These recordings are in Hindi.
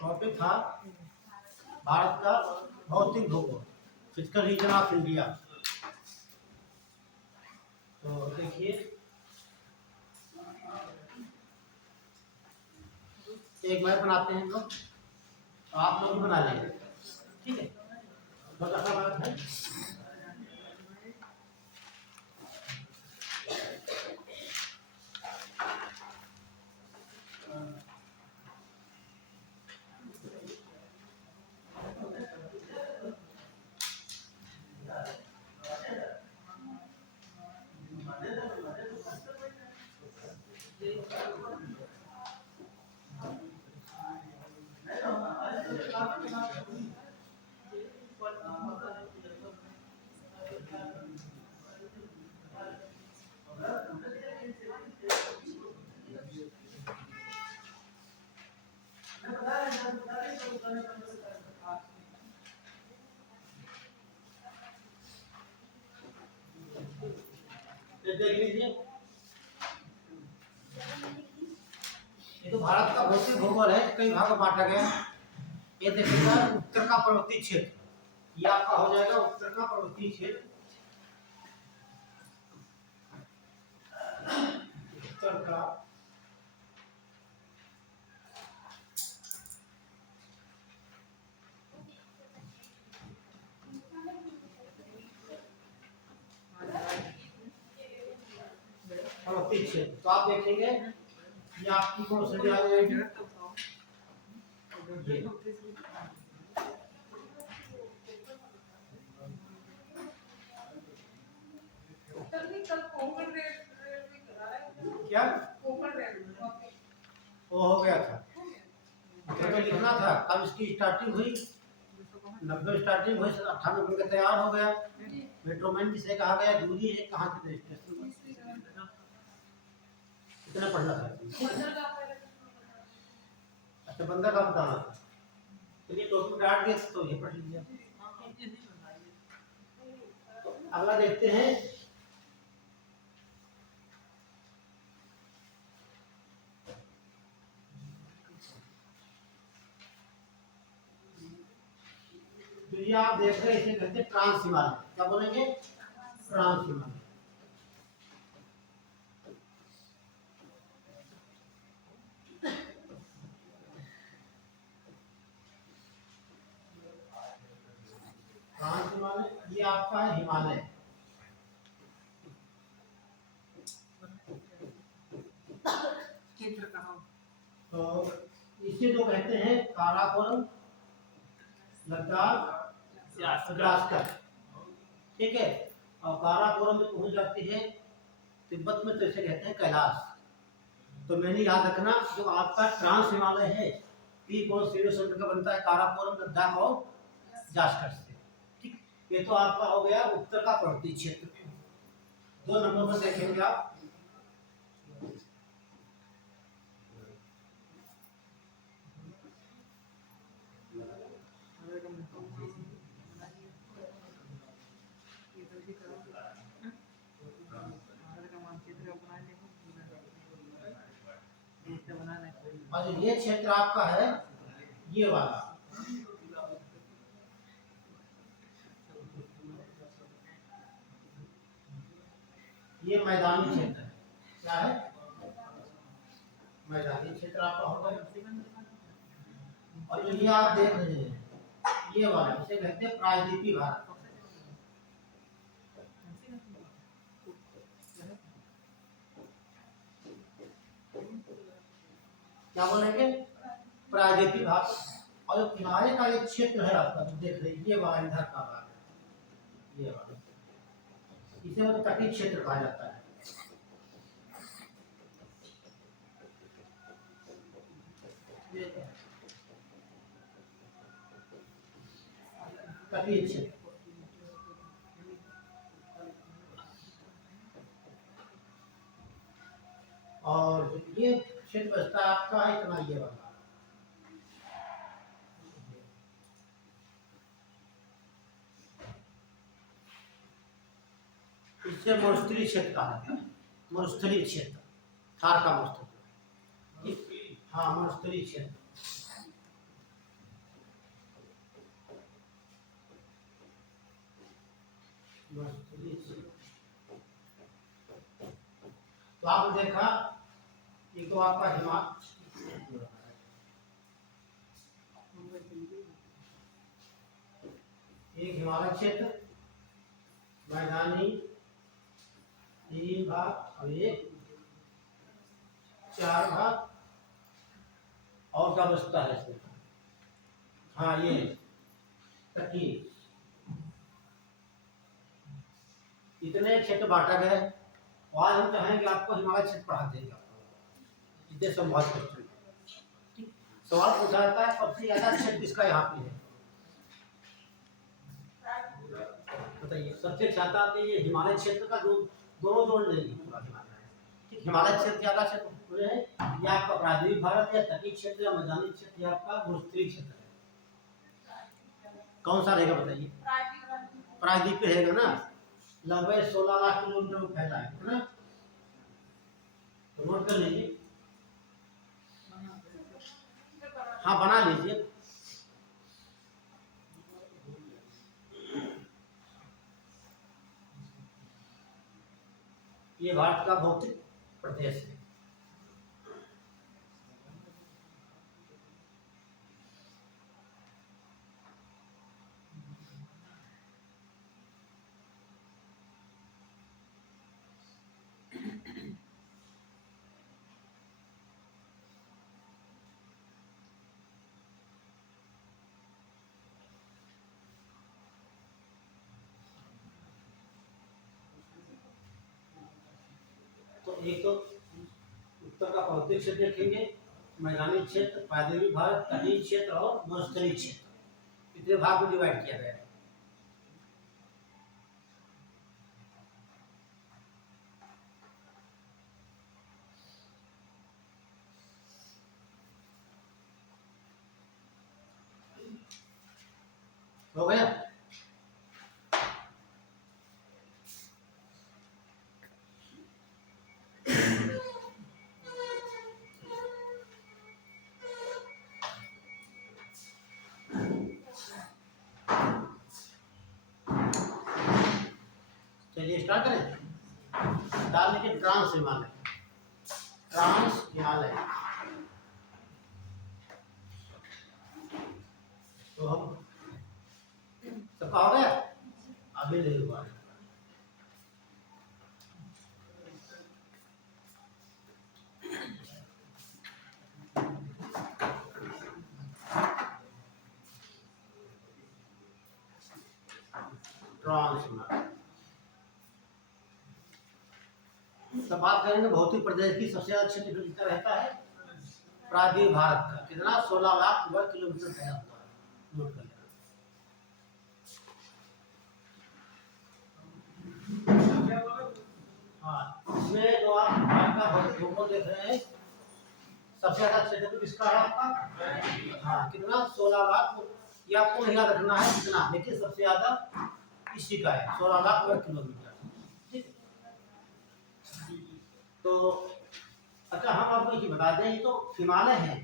टॉपिक था भारत का भौतिक भूगोल, फिजिकल रीजन ऑफ इंडिया। तो देखिए, एक मैप बनाते हैं हम लोग, तो आप लोग भी बना लेंगे, ठीक है। बहुत अच्छा बात है। देख लीजिए, ये तो भारत का भौतिक भूगोल है, कई भागों में बांटा गया। ये देखिएगा, उत्तर का पर्वतीय क्षेत्र, ये आपका हो जाएगा उत्तर का पर्वतीय क्षेत्र। उत्तर का पर्वतीय क्षेत्र, तो आप देखेंगे ये आपकी कौन सी आ जाएगी, क्या वो हो गया था, तो लिखना था। अब इसकी स्टार्टिंग हुई 90 स्टार्टिंग हुई, 98 का तैयार हो गया। मेट्रोमैन जिसे कहा गया, दूरी है कहाँ से स्टेशन, कितना पढ़ना था। अच्छा, बंदा का बताना था, चलिए टॉपिक डाट दिया तो ये पढ़ लीजिए। तो अगला देखते हैं, तो ये आप देख रहे हैं, इसे कहते हैं ट्रांस हिमालय। क्या बोलेंगे? ट्रांस हिमालय। ट्रांस हिमालय, ये आपका है हिमालय। तो इसे जो कहते हैं काराकोरम, लद्दाख, जास्कर, ठीक है। और काराकोरम में पहुंच जाती है तिब्बत में, तो इसे कहते हैं कैलाश। तो मैंने याद रखना, जो आपका ट्रांस हिमालय है, पीक और सीरो सेंटर का बनता है काराकोरम, लद्दाख और जास्कर से, ठीक। ये तो आपका हो गया उत्तर का पर्वतीय क्षेत्र। 2 नंबर पर देखेंगे आप, और ये क्षेत्र आपका है ये वाला, ये मैदानी क्षेत्र है। क्या है? मैदानी क्षेत्र आपका होगा। और जो ये आप देख रहे हैं, ये वाला, इसे कहते हैं प्रायद्वीपीय भारत। क्या बोलेंगे? प्रायद्वीपीय भारत। और जो किनारे का एक क्षेत्र है आपका, तो देख रहे हैं, ये वाला इधर का भाग है, ये वाला, इसे वो तटीय क्षेत्र कहा जाता है। तटीय क्षेत्र। और ये क्षेत्र बचता है आपका इतना, ये वाला, इससे मरुस्थलीय क्षेत्र कहा जाता है। मरुस्थलीय क्षेत्र, थार का मरुस्थल, हाँ मरुस्थलीय क्षेत्र। तो आपने देखा एक तो आपका एक हिमालय क्षेत्र, मैदानी 3 भाग और एक 4 भाग, और क्या बचता है इसमें? हाँ ये तटीय, इतने क्षेत्र बांटा गया है। और हम चाहेंगे आपको हिमालय क्षेत्र पढ़ा देंगे जितने संभव क्षेत्र। सवाल पूछा जाता है सबसे ज्यादा क्षेत्र किसका यहाँ पे है, बताइए। सबसे ज्यादा तो ये हिमालय क्षेत्र का दोनों जोड़ लेंगे पूरा हिमालय। ठीक, हिमालय क्षेत्र ज्यादा क्षेत्र है, या आपका प्रायद्वीप भारत या तटीय क्षेत्र या मैदानी क्षेत्र या आपका भूस्तरीय क्षेत्र है, कौन सा रहेगा बताइए? प्रायद्वीप रहेगा ना, लगभग 16 लाख किलोमीटर में फैला है ना, तो नोट कर लीजिए। हाँ बना लीजिए। ये भारत का भौतिक प्रदेश है। तो एक तो उत्तर का भौतिक क्षेत्र देखेंगे, मैदानी क्षेत्र, प्रायद्वीप भारत, तटीय क्षेत्र और भूस्तरीय क्षेत्र, इतने भाग में डिवाइड किया गया है। हो गया? चलिए स्टार्ट करें। डाल लीजिए ट्रांस हिमालय, ट्रांस हिमालय। तो हम सबका हो गया, अभी ले लो। ट्रांस हिमालय। तो बात करेंगे भौतिक प्रदेश की, सबसे ज्यादा क्षेत्र कितना रहता है? प्रायद्वीप भारत का, कितना? 16 लाख वर्ग किलोमीटर फैला हुआ है, नोट कर लेना। हाँ, इसमें जो आप भारत का भौतिक भूगोल देख रहे हैं, सबसे ज्यादा क्षेत्र किसका है आपका? हाँ, कितना? 16 लाख। ये आपको नहीं याद रखना है कितना, लेकिन सबसे ज्यादा इसी का है, 16 लाख वर्ग किलोमीटर। ठीक, तो अच्छा हम आपको ये बता दें, ये तो हिमालय है।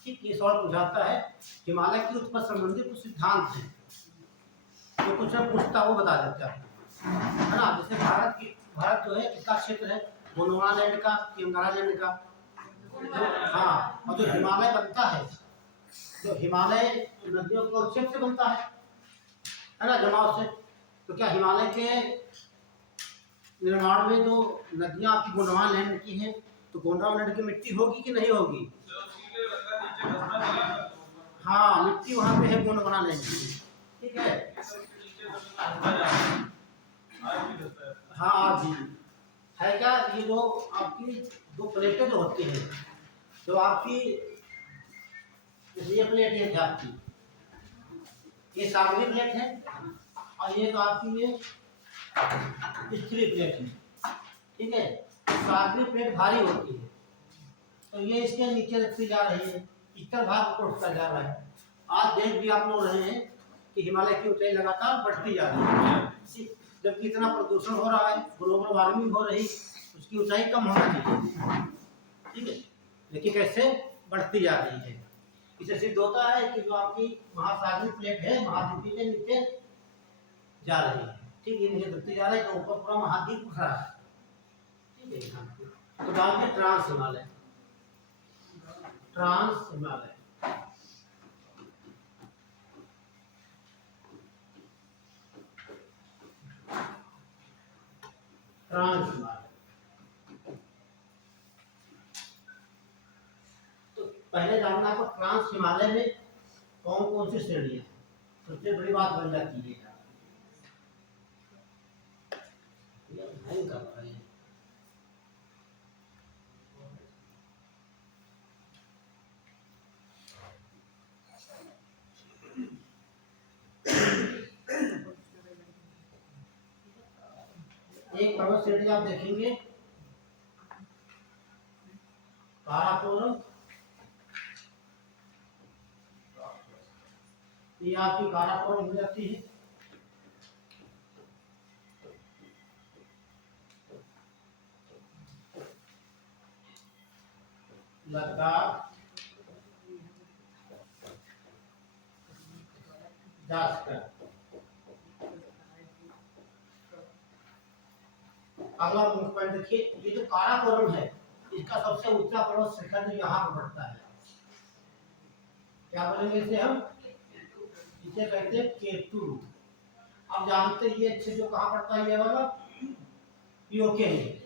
ठीक, ये सवाल पूछाता है हिमालय की उत्पत्ति संबंधी कुछ सिद्धांत हैं, तो कुछ मैं पूछता वो बता देते हैं, है ना। जैसे भारत जो है किसका क्षेत्र है? गोंडवाना लैंड का, अंगारा लैंड का। हाँ, और जो हिमालय बनता है, जो हिमालय नदियों के उच्छेद से बनता है ना, जमाव से। तो क्या हिमालय के निर्माण में जो नदियां आपकी गोंडवाना लैंड की हैं, तो गोंडवाना लैंड की मिट्टी होगी कि नहीं होगी? हाँ, मिट्टी वहाँ पे है गोंडवाना लैंड की। ठीक है, हाँ आज भी है। क्या ये जो आपकी दो प्लेटें जो होती हैं, जो आपकी ये प्लेट है आपकी, ये सागरी प्लेट है, और ये तो आपकी ये स्त्री प्लेट है। ठीक है, सागरी प्लेट भारी होती है, तो ये इसके नीचे रखती जा रही है, इतर भाग को उठता जा रहा है। आज देख भी आप लोग रहे हैं कि हिमालय की ऊंचाई लगातार बढ़ती जा रही है, जबकि इतना प्रदूषण हो रहा है, ग्लोबल वार्मिंग हो रही, उसकी ऊंचाई कम होना चाहिए। ठीक है, लेकिन कैसे बढ़ती जा रही है? इससे सिद्ध होता है कि जो आपकी महासागरीय प्लेट है, महाद्वीप के नीचे जा रही है। ठीक है, नीचे बढ़ती जा रही है, तो ऊपर पूरा महाद्वीप उठ रहा है। ठीक है, तो डाल दिया trans Himalaya, trans Himalaya. Trans Himalaya. तो पहले जानना आपको ट्रांस हिमालय में कौन कौन सी श्रेणियां, सबसे बड़ी बात बन जाती है नहीं कर रहे हैं। एक पर्वत श्रेणी आप देखेंगे काराकोरम, ये आपकी काराकोरम हो जाती है। लद्दाख, जास्कर। अगला पॉइंट देखिए, ये जो काराकोरम है इसका सबसे ऊंचा पर्वत शिखर यहाँ पर पड़ता है। क्या बोलेंगे इसे हम, इसे कहते हैं केटू। आप जानते हैं ये अच्छे जो कहाँ पड़ता है, ये वाला पीओके में,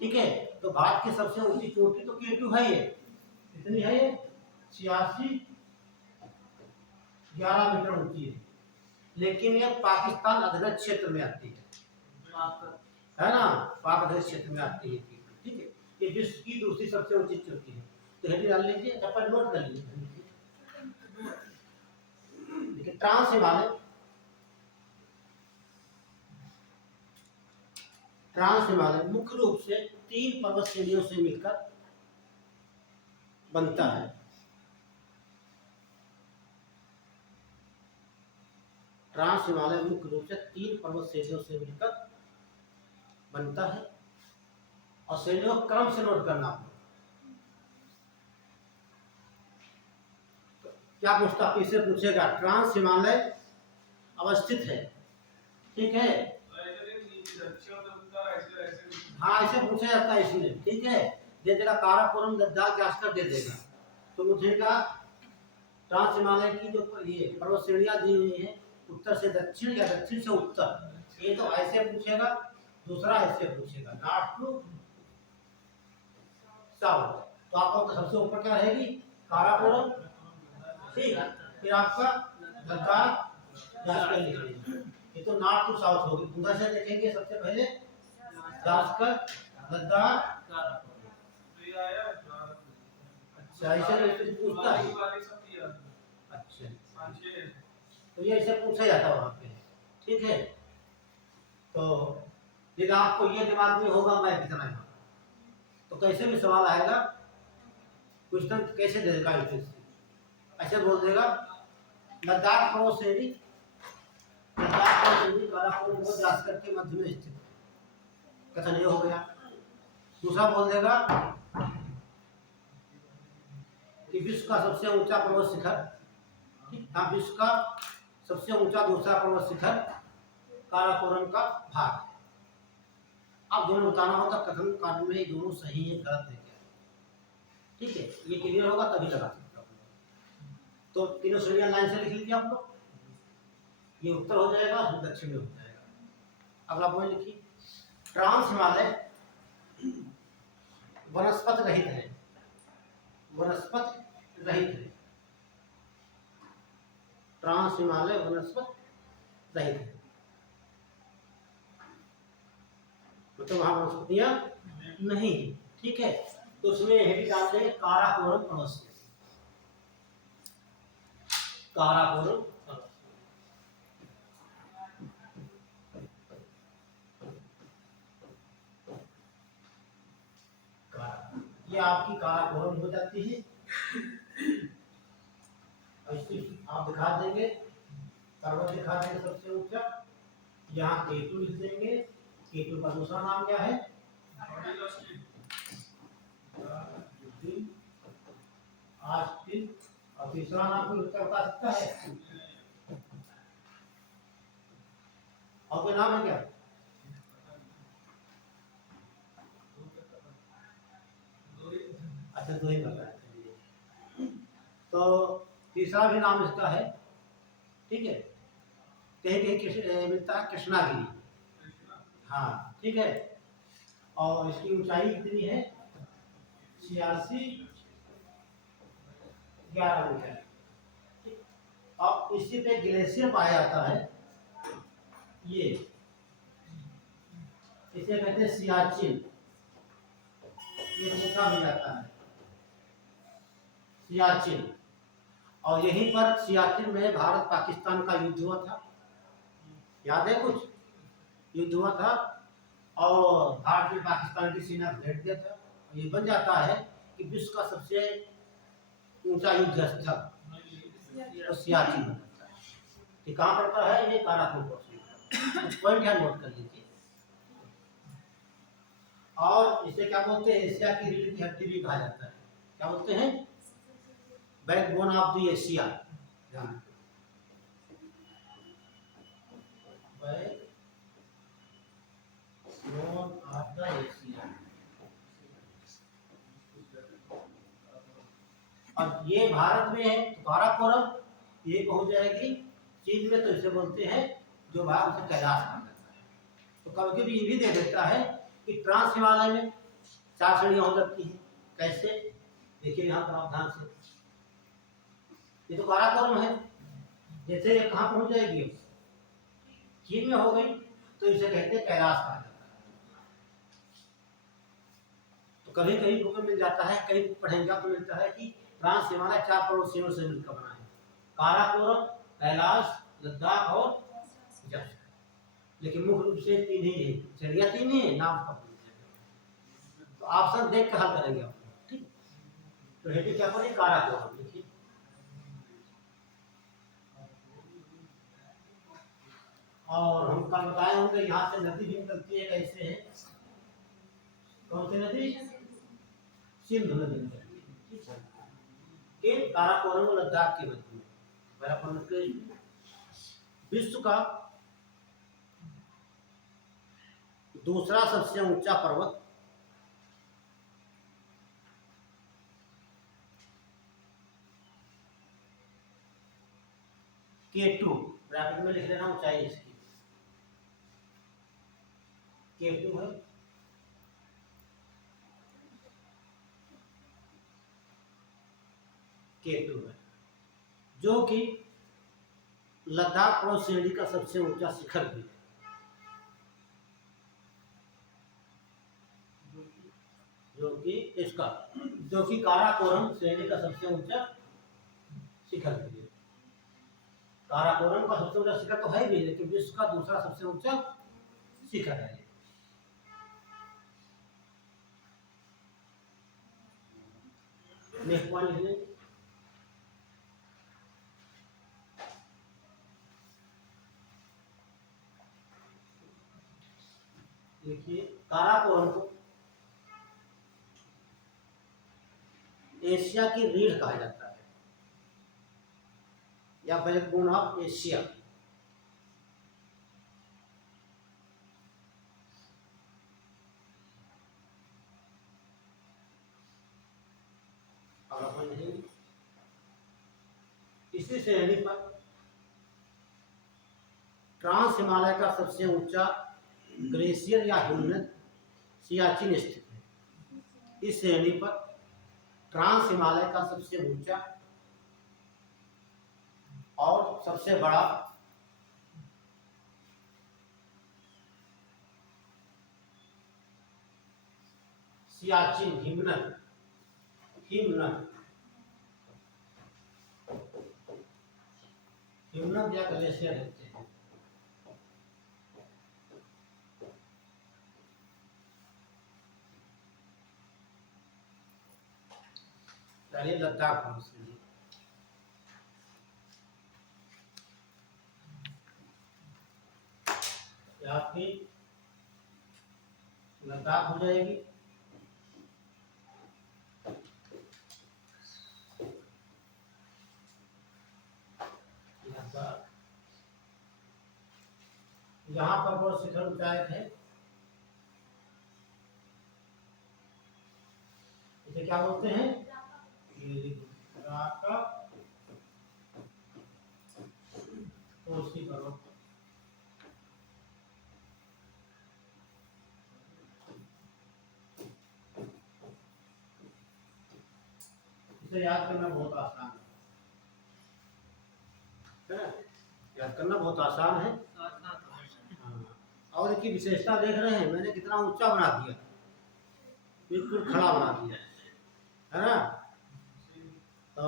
ठीक है। तो भारत की सबसे ऊंची चोटी तो केटू है, ये कितनी है, ये 86-11 मीटर ऊंची है, लेकिन ये पाकिस्तान अधिकृत क्षेत्र में आती है ना, पाक अधिकृत क्षेत्र में आती है, ठीक है। ये विश्व की दूसरी सबसे ऊंची चोटी है। तो हेडी डाल लीजिए, अपन नोट कर लीजिए। देखिए ट्रांस हिमालय, ट्रांस हिमालय मुख्य रूप से 3 पर्वत श्रेणियों से मिलकर बनता है। ट्रांस हिमालय मुख्य रूप से 3 पर्वत श्रेणियों से मिलकर बनता है, और श्रेणियों को क्रम से नोट करना। तो क्या पूछता, इसे पूछेगा ट्रांस हिमालय अवस्थित है, ठीक है। हाँ ऐसे पूछा जाता है इसमें, ठीक है। दे देगा काराकोरम, लद्दाख, जास्कर दे देगा, तो मुझेगा ट्रांस हिमालय की जो ये पर्वत श्रेणियां दी हुई है उत्तर से दक्षिण या दक्षिण से उत्तर, ये तो ऐसे पूछेगा, दूसरा ऐसे पूछेगा नॉर्थ टू साउथ। तो आपको सबसे ऊपर क्या रहेगी, काराकोरम, ठीक है। फिर आपका लद्दाख, जास्कर लिख लीजिए, ये तो नॉर्थ टू साउथ होगी। दूसरा से देखेंगे सबसे पहले जास्कर, लद्दाख, अच्छा ऐसे पूछता है, अच्छा तो ये ऐसे पूछा जाता है वहाँ पे, ठीक है। तो फिर आपको ये दिमाग में होगा मैं कितना है, तो कैसे भी सवाल आएगा, क्वेश्चन कैसे दे देगा, ऐसे बोल देगा लद्दाख पर्वत श्रेणी, लद्दाख पर्वत श्रेणी काराकोरम को जास्कर के मध्य में स्थित, कथन ये हो गया। दूसरा बोल देगा कि विश्व का सबसे ऊंचा पर्वत शिखर, हाँ विश्व का सबसे ऊंचा दूसरा पर्वत शिखर काराकोरम का भाग है। अब दोनों बताना होता कथन कारण में दोनों सही है गलत है क्या, ठीक है। ये क्लियर होगा तभी लगा सकते हो। तो तीनों श्रेणियां लाइन से लिख लीजिए आप लोग, ये उत्तर हो जाएगा, दक्षिण में हो जाएगा। अगला पॉइंट लिखिए, ट्रांस हिमालय वनस्पत रहित है, वनस्पत रहित है, ट्रांस हिमालय वनस्पत रहित है, तो वहां वनस्पतियां नहीं है, ठीक है। तो उसमें हेडी डालते हैं काराकोरम पर्वत, काराकोरम पर्वत, ये आपकी काराकोरम हो जाती है। आप दिखा देंगे, पर्वत दिखा देंगे सबसे ऊंचा, यहाँ केतु लिख देंगे, केतु का दूसरा नाम क्या है, आस्टिन, और तीसरा नाम कोई उत्तर बता सकता है, और कोई नाम है क्या, अच्छा, दो ही पता है। तो तीसरा भी नाम इसका है, ठीक है। कहीं कहीं मिलता है कृष्णागिरी, हाँ ठीक है। और इसकी ऊंचाई कितनी है, 86-11 मीटर। अब इसी पे ग्लेशियर पाया जाता है, ये इसे कहते हैं सियाचिन, ये पूछा भी जाता है सियाचिन। और यहीं पर सियाचिन में भारत पाकिस्तान का युद्ध हुआ था, याद है कुछ, युद्ध हुआ था और भारत ने पाकिस्तान की सीना भेड़ दिया था। ये बन जाता है कि विश्व का सबसे ऊंचा युद्ध स्थल तो सियाचिन बन जाता है। ये कहाँ पड़ता है, ये काराकोरम, पॉइंट यहाँ नोट कर लीजिए। और इसे क्या बोलते हैं, एशिया की रीढ़ की हड्डी भी कहा जाता है, क्या बोलते हैं, backbone of the Asia, backbone of the Asia. और ये भारत में है तो काराकोरम, ये पहुंच जाएगी चीन में, तो इसे बोलते हैं जो भारत से कैलाश कहा जाता है। तो कभी कभी ये भी दे देता है कि ट्रांस हिमालय में 4 श्रेणियां हो सकती हैं। कैसे, देखिए यहाँ पर आप ध्यान से, ये तो काराकोरम है, जैसे ये कहाँ पहुंच जाएगी, चीन में हो गई, तो इसे कहते हैं कैलाश कहा जाता है। तो कभी कभी बुक में मिल जाता है, कहीं पढ़ेंगे तो मिलता है कि ट्रांस हिमालय 4 पड़ोसियों से मिलकर बना है, काराकोरम, कैलाश, लद्दाख और जैसलमेर। लेकिन मुख्य रूप से 3 ही है, श्रेणियां 3 ही है, नाम का। तो ऑप्शन देख कर हल करेंगे आप, ठीक। तो हेडिंग क्या पड़े, काराकोरम, देखिए। और हम कल बताए होंगे यहाँ से नदी भी निकलती है, कैसे है, कौन सी नदी, सिंधु नदी निकलती है, ठीक है। के काराकोरम और लद्दाख के मध्य में। विश्व का दूसरा सबसे ऊंचा पर्वत K2, ब्रैकेट में लिख लेना ऊंचाई इसकी, K2 है। K2 है, जो कि लद्दाख और श्रेणी का सबसे ऊंचा शिखर भी है, जो कि काराकोरम श्रेणी का सबसे ऊंचा शिखर भी है। काराकोरम का सबसे ऊंचा शिखर तो है भी, लेकिन विश्व का दूसरा सबसे ऊंचा शिखर है। नेक्स्ट पॉइंट लिख लें, देखिए काराकोरम को एशिया की रीढ़ कहा जाता है, या बैकबोन ऑफ एशिया। इसी श्रेणी पर ट्रांस हिमालय का सबसे ऊंचा ग्लेशियर या हिमनद सियाचिन स्थित है। इस श्रेणी पर ट्रांस हिमालय का सबसे ऊंचा और सबसे बड़ा सियाचिन हिमनद या ग्लेशियर कहते हैं। चलिए लद्दाख पहुंच लीजिए, आपकी लद्दाख हो जाएगी। यहाँ पर बहुत शिखर ऊंचाई है, इसे क्या बोलते हैं, वेरी गुड। राका कोसी करो। इसे याद करना बहुत आसान है ना? याद करना बहुत आसान है। हाँ। और इसकी विशेषता देख रहे हैं, मैंने कितना ऊंचा बना दिया, बिल्कुल खड़ा बना दिया, है ना? तो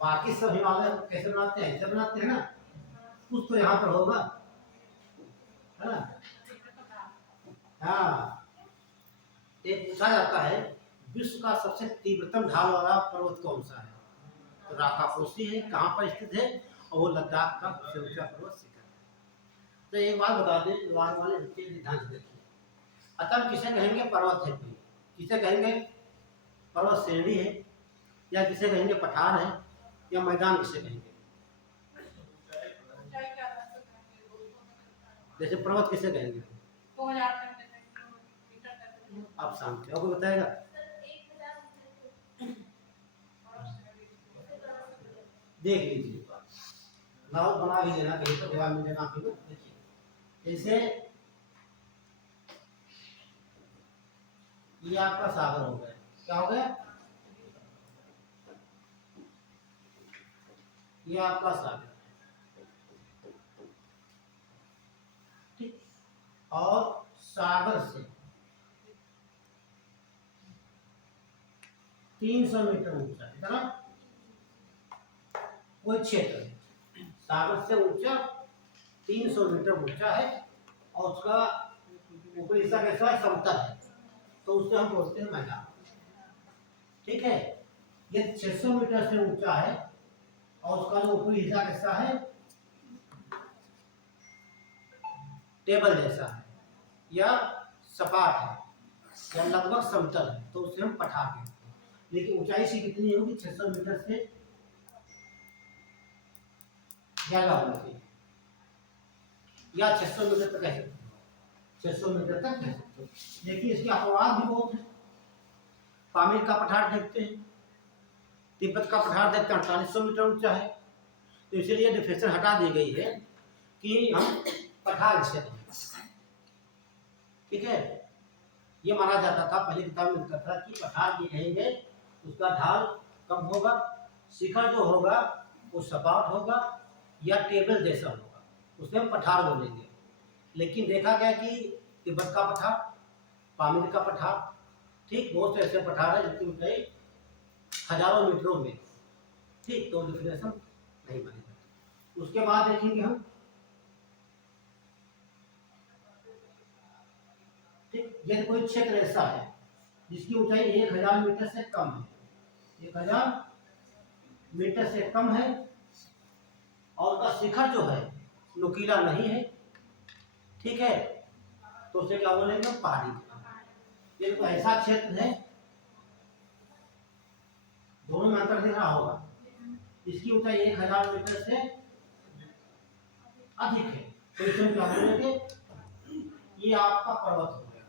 बाकी सब हिमालय कैसे बनाते हैं? ऐसे बनाते हैं ना? कुछ तो यहाँ पर होगा, है ना? हाँ। एक पूछा जाता है विश्व का सबसे तीव्रतम ढाल वाला पर्वत कौन सा है? तो राकापोसी है। कहाँ पर स्थित है? और वो लद्दाख का सबसे ऊंचा पर्वत शिखर है। तो एक बात बता दें, वाले बच्चे ध्यान से देखिए। अतः किसे कहेंगे पर्वत है कोई, किसे कहेंगे पर्वत श्रेणी है, या किसे कहेंगे पठार है, या मैदान किसे कहेंगे? जैसे पर्वत किसे कहेंगे? आप शांत हो, कोई बताएगा? देख लीजिए, नाव बना भी लेना, कहीं पर जवाब मिलेगा आपको। देखिए जैसे ये आपका सागर हो गया, क्या हो गया? ये आपका सागर, ठीक? और सागर से 300 मीटर ऊंचा है ना कोई क्षेत्र है, सागर से ऊंचा 300 मीटर ऊंचा है, और उसका ऊपरी हिस्सा कैसा है? समतल है, तो उससे हम बोलते हैं मैदान, ठीक है? ये 600 मीटर से ऊंचा है, और उसका जो ऊपरी हिस्सा कैसा है? टेबल जैसा है, या सपाट है, या लगभग समतल है, तो उसे हम पठार कहते हैं। लेकिन ऊंचाई से कितनी होगी? 600 मीटर से ज्यादा होना चाहिए, या 600 मीटर तक कह सकते हो, 600 मीटर तक कह सकते हो। देखिए इसके अपवाद भी बहुत है। पामीर का पठार देखते हैं, तिब्बत का पठार देखते हैं 4800 मीटर ऊंचा है, तो इसलिए डिफिनेशन हटा दी गई है कि हम पठार इसे कहेंगे, ठीक है? ये माना जाता था, पहले किताब में लिखा था कि पठार ये कहेंगे उसका ढाल कम होगा, शिखर जो होगा वो सपाट होगा या टेबल जैसा होगा, उसे हम पठार बोलेंगे। लेकिन देखा गया कि तिब्बत का पठार, पामीर का पठार, ठीक, बहुत से ऐसे पठार है जिनकी ऊंचाई हजारों मीटरों में, ठीक, तो डिफिनेशन नहीं मानी जाती। उसके बाद देखेंगे हम, ठीक, यदि कोई क्षेत्र ऐसा है जिसकी ऊंचाई 1000 मीटर से कम है, 1000 मीटर से कम है, और उसका शिखर जो है नुकीला नहीं है, ठीक है, तो उसे क्या बोलेंगे? पहाड़ी। ये तो ऐसा क्षेत्र है, दोनों में अंतर दिख रहा होगा, इसकी ऊंचाई 1000 मीटर से अधिक है, तो इसे क्या बोलेंगे? ये आपका पर्वत हो गया।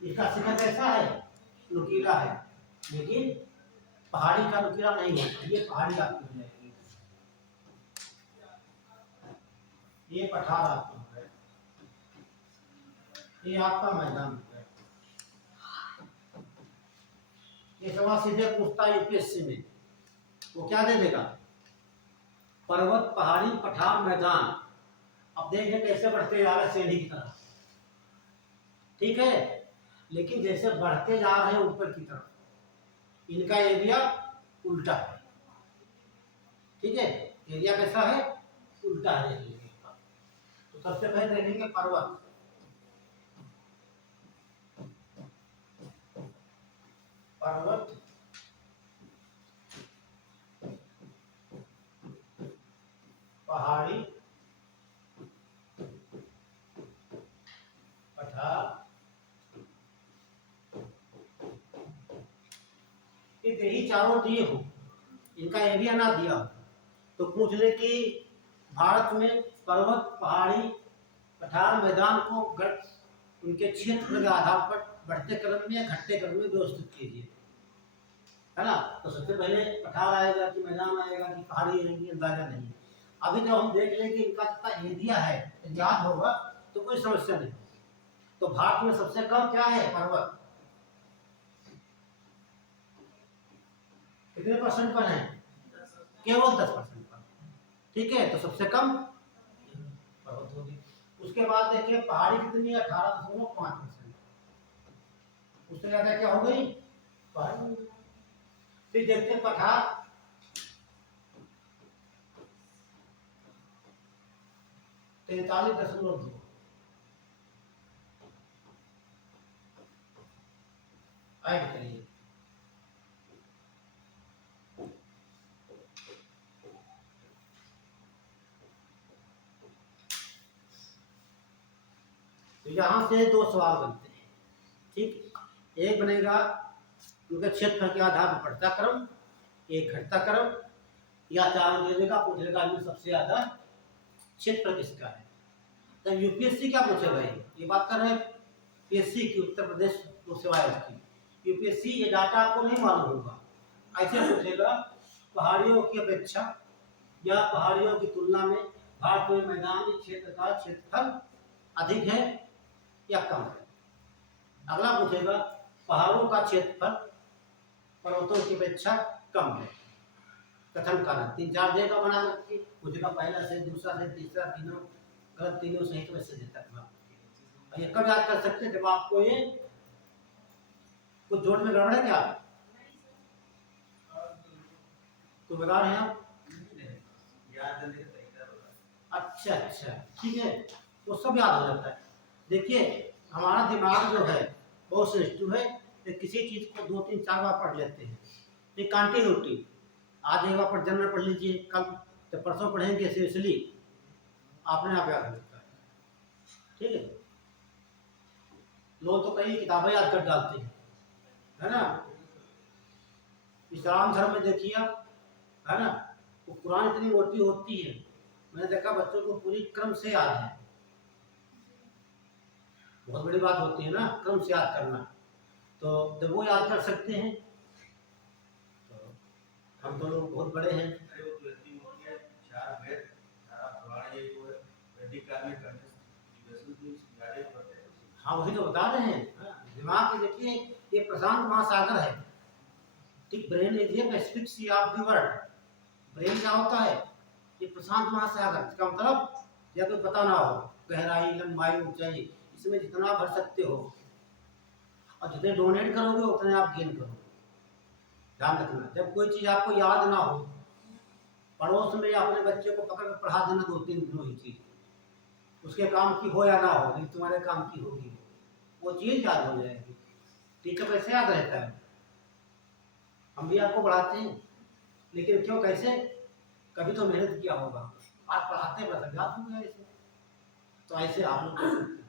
इसका शिखर कैसा है? नुकीला है, लेकिन पहाड़ी का नुकीला नहीं है, ये पहाड़ी आपकी हो जाएगी, ये पठार आपकी हो गया, ये आपका मैदान हो गया। ये सवाल सीधे पूछता है यूपीएससी में, वो क्या दे देगा? पर्वत, पहाड़ी, पठार, मैदान। अब देखें कैसे बढ़ते जा रहे हैं सीढ़ी की तरफ, ठीक है? लेकिन जैसे बढ़ते जा रहे हैं ऊपर की तरफ, इनका एरिया उल्टा है, ठीक है? एरिया कैसा है? उल्टा है। तो सबसे पहले देखेंगे पर्वत, पर्वत, पहाड़ी, पठार, यही चारों दिए हो, इनका एरिया ना दिया हो, तो पूछ ले कि भारत में पर्वत, पहाड़ी, पठार, मैदान को उनके क्षेत्र के आधार पर बढ़ते क्रम में या घटते क्रम में व्यवस्थित कीजिए, है ना। तो सबसे पहले पठार आएगा कि मैदान आएगा कि पहाड़ी आएगी, अंदाजा नहीं। अभी जब हम देख लें कि इनका कितना एरिया है, याद होगा तो कोई समस्या नहीं। तो भारत में सबसे कम क्या है, पर्वत, कितने परसेंट पर है, केवल 10% पर। ठीक है, तो सबसे कम पर्वत होगी। उसके बाद देखिए पहाड़ी कितनी है, 18.5%। उससे ज्यादा क्या हो गई, पहाड़ी। फिर देखते पठार, 43.2। ऐड करिए, तो यहाँ से दो सवाल बनते हैं। ठीक, एक बनेगा क्योंकि क्षेत्र के आधार पर बढ़ता क्रम, एक घटता क्रम, या चार दे देगा, पूछेगा सबसे ज्यादा क्षेत्र किसका है। तो यूपीएससी क्या पूछेगा, ये बात कर रहे हैं पीएससी की, उत्तर प्रदेश लोक सेवा आयोग की। यूपीएससी ये डाटा आपको नहीं मालूम होगा, ऐसे पूछेगा पहाड़ियों की अपेक्षा या पहाड़ियों की तुलना में भारत में मैदानी क्षेत्र का क्षेत्रफल अधिक है या कम है। अगला पूछेगा पहाड़ों का क्षेत्रफल पर्वतों की अपेक्षा कम है, कथन कारण। 3-4 देगा बना करके पूछेगा, पहला से, दूसरा से, तीसरा, तीनों गलत, तीनों सही, तो वैसे देता है। ये कब याद कर सकते हैं, जब आपको ये कुछ जोड़ में गड़बड़ है क्या, तो बता रहे हैं आप। अच्छा अच्छा, ठीक है, वो सब याद हो जाता है। देखिए हमारा दिमाग जो है बहुत सेंसिटिव है, तो किसी चीज को 2-3-4 बार पढ़ लेते हैं। ये कंटिन्यूटी, आज एक बार पर जनरल पढ़ लीजिए, कल तो परसों पढ़ेंगे, इसलिए आपने आप याद होता है। ठीक है, लोग तो कई किताबें याद कर डालते हैं, है ना। इस्लाम धर्म में देखिए आप, है ना, वो कुरान इतनी मोटी होती है, मैंने देखा बच्चों को पूरी क्रम से याद है। बहुत बड़ी बात होती है ना क्रम से याद करना, तो जब वो याद कर सकते हैं तो हम तो लोग बहुत बड़े हैं। हाँ वही तो बता रहे हैं, दिमाग के देखिए ये प्रशांत महासागर है। ठीक, brain area Pacific C of the world. Brain क्या होता है, ये प्रशांत महासागर, इसका मतलब या कोई पता ना हो गहराई, लंबाई, ऊंचाई, इसमें जितना भर सकते हो, और जितने डोनेट करोगे उतने आप गेन करोगे। ध्यान रखना, जब कोई चीज आपको याद ना हो, पड़ोस में अपने बच्चे को पकड़ कर पढ़ा देना 2-3 दिनों ही चीज, उसके काम की हो या ना हो, लेकिन तुम्हारे काम की होगी, वो चीज याद हो जाएगी। ठीक है, कैसे याद रहता है, हम भी आपको पढ़ाते हैं, लेकिन क्यों, कैसे, कभी तो मेहनत किया होगा, आज पढ़ाते बस याद हो गया ऐसे, तो ऐसे आप लोग कर सकते हैं।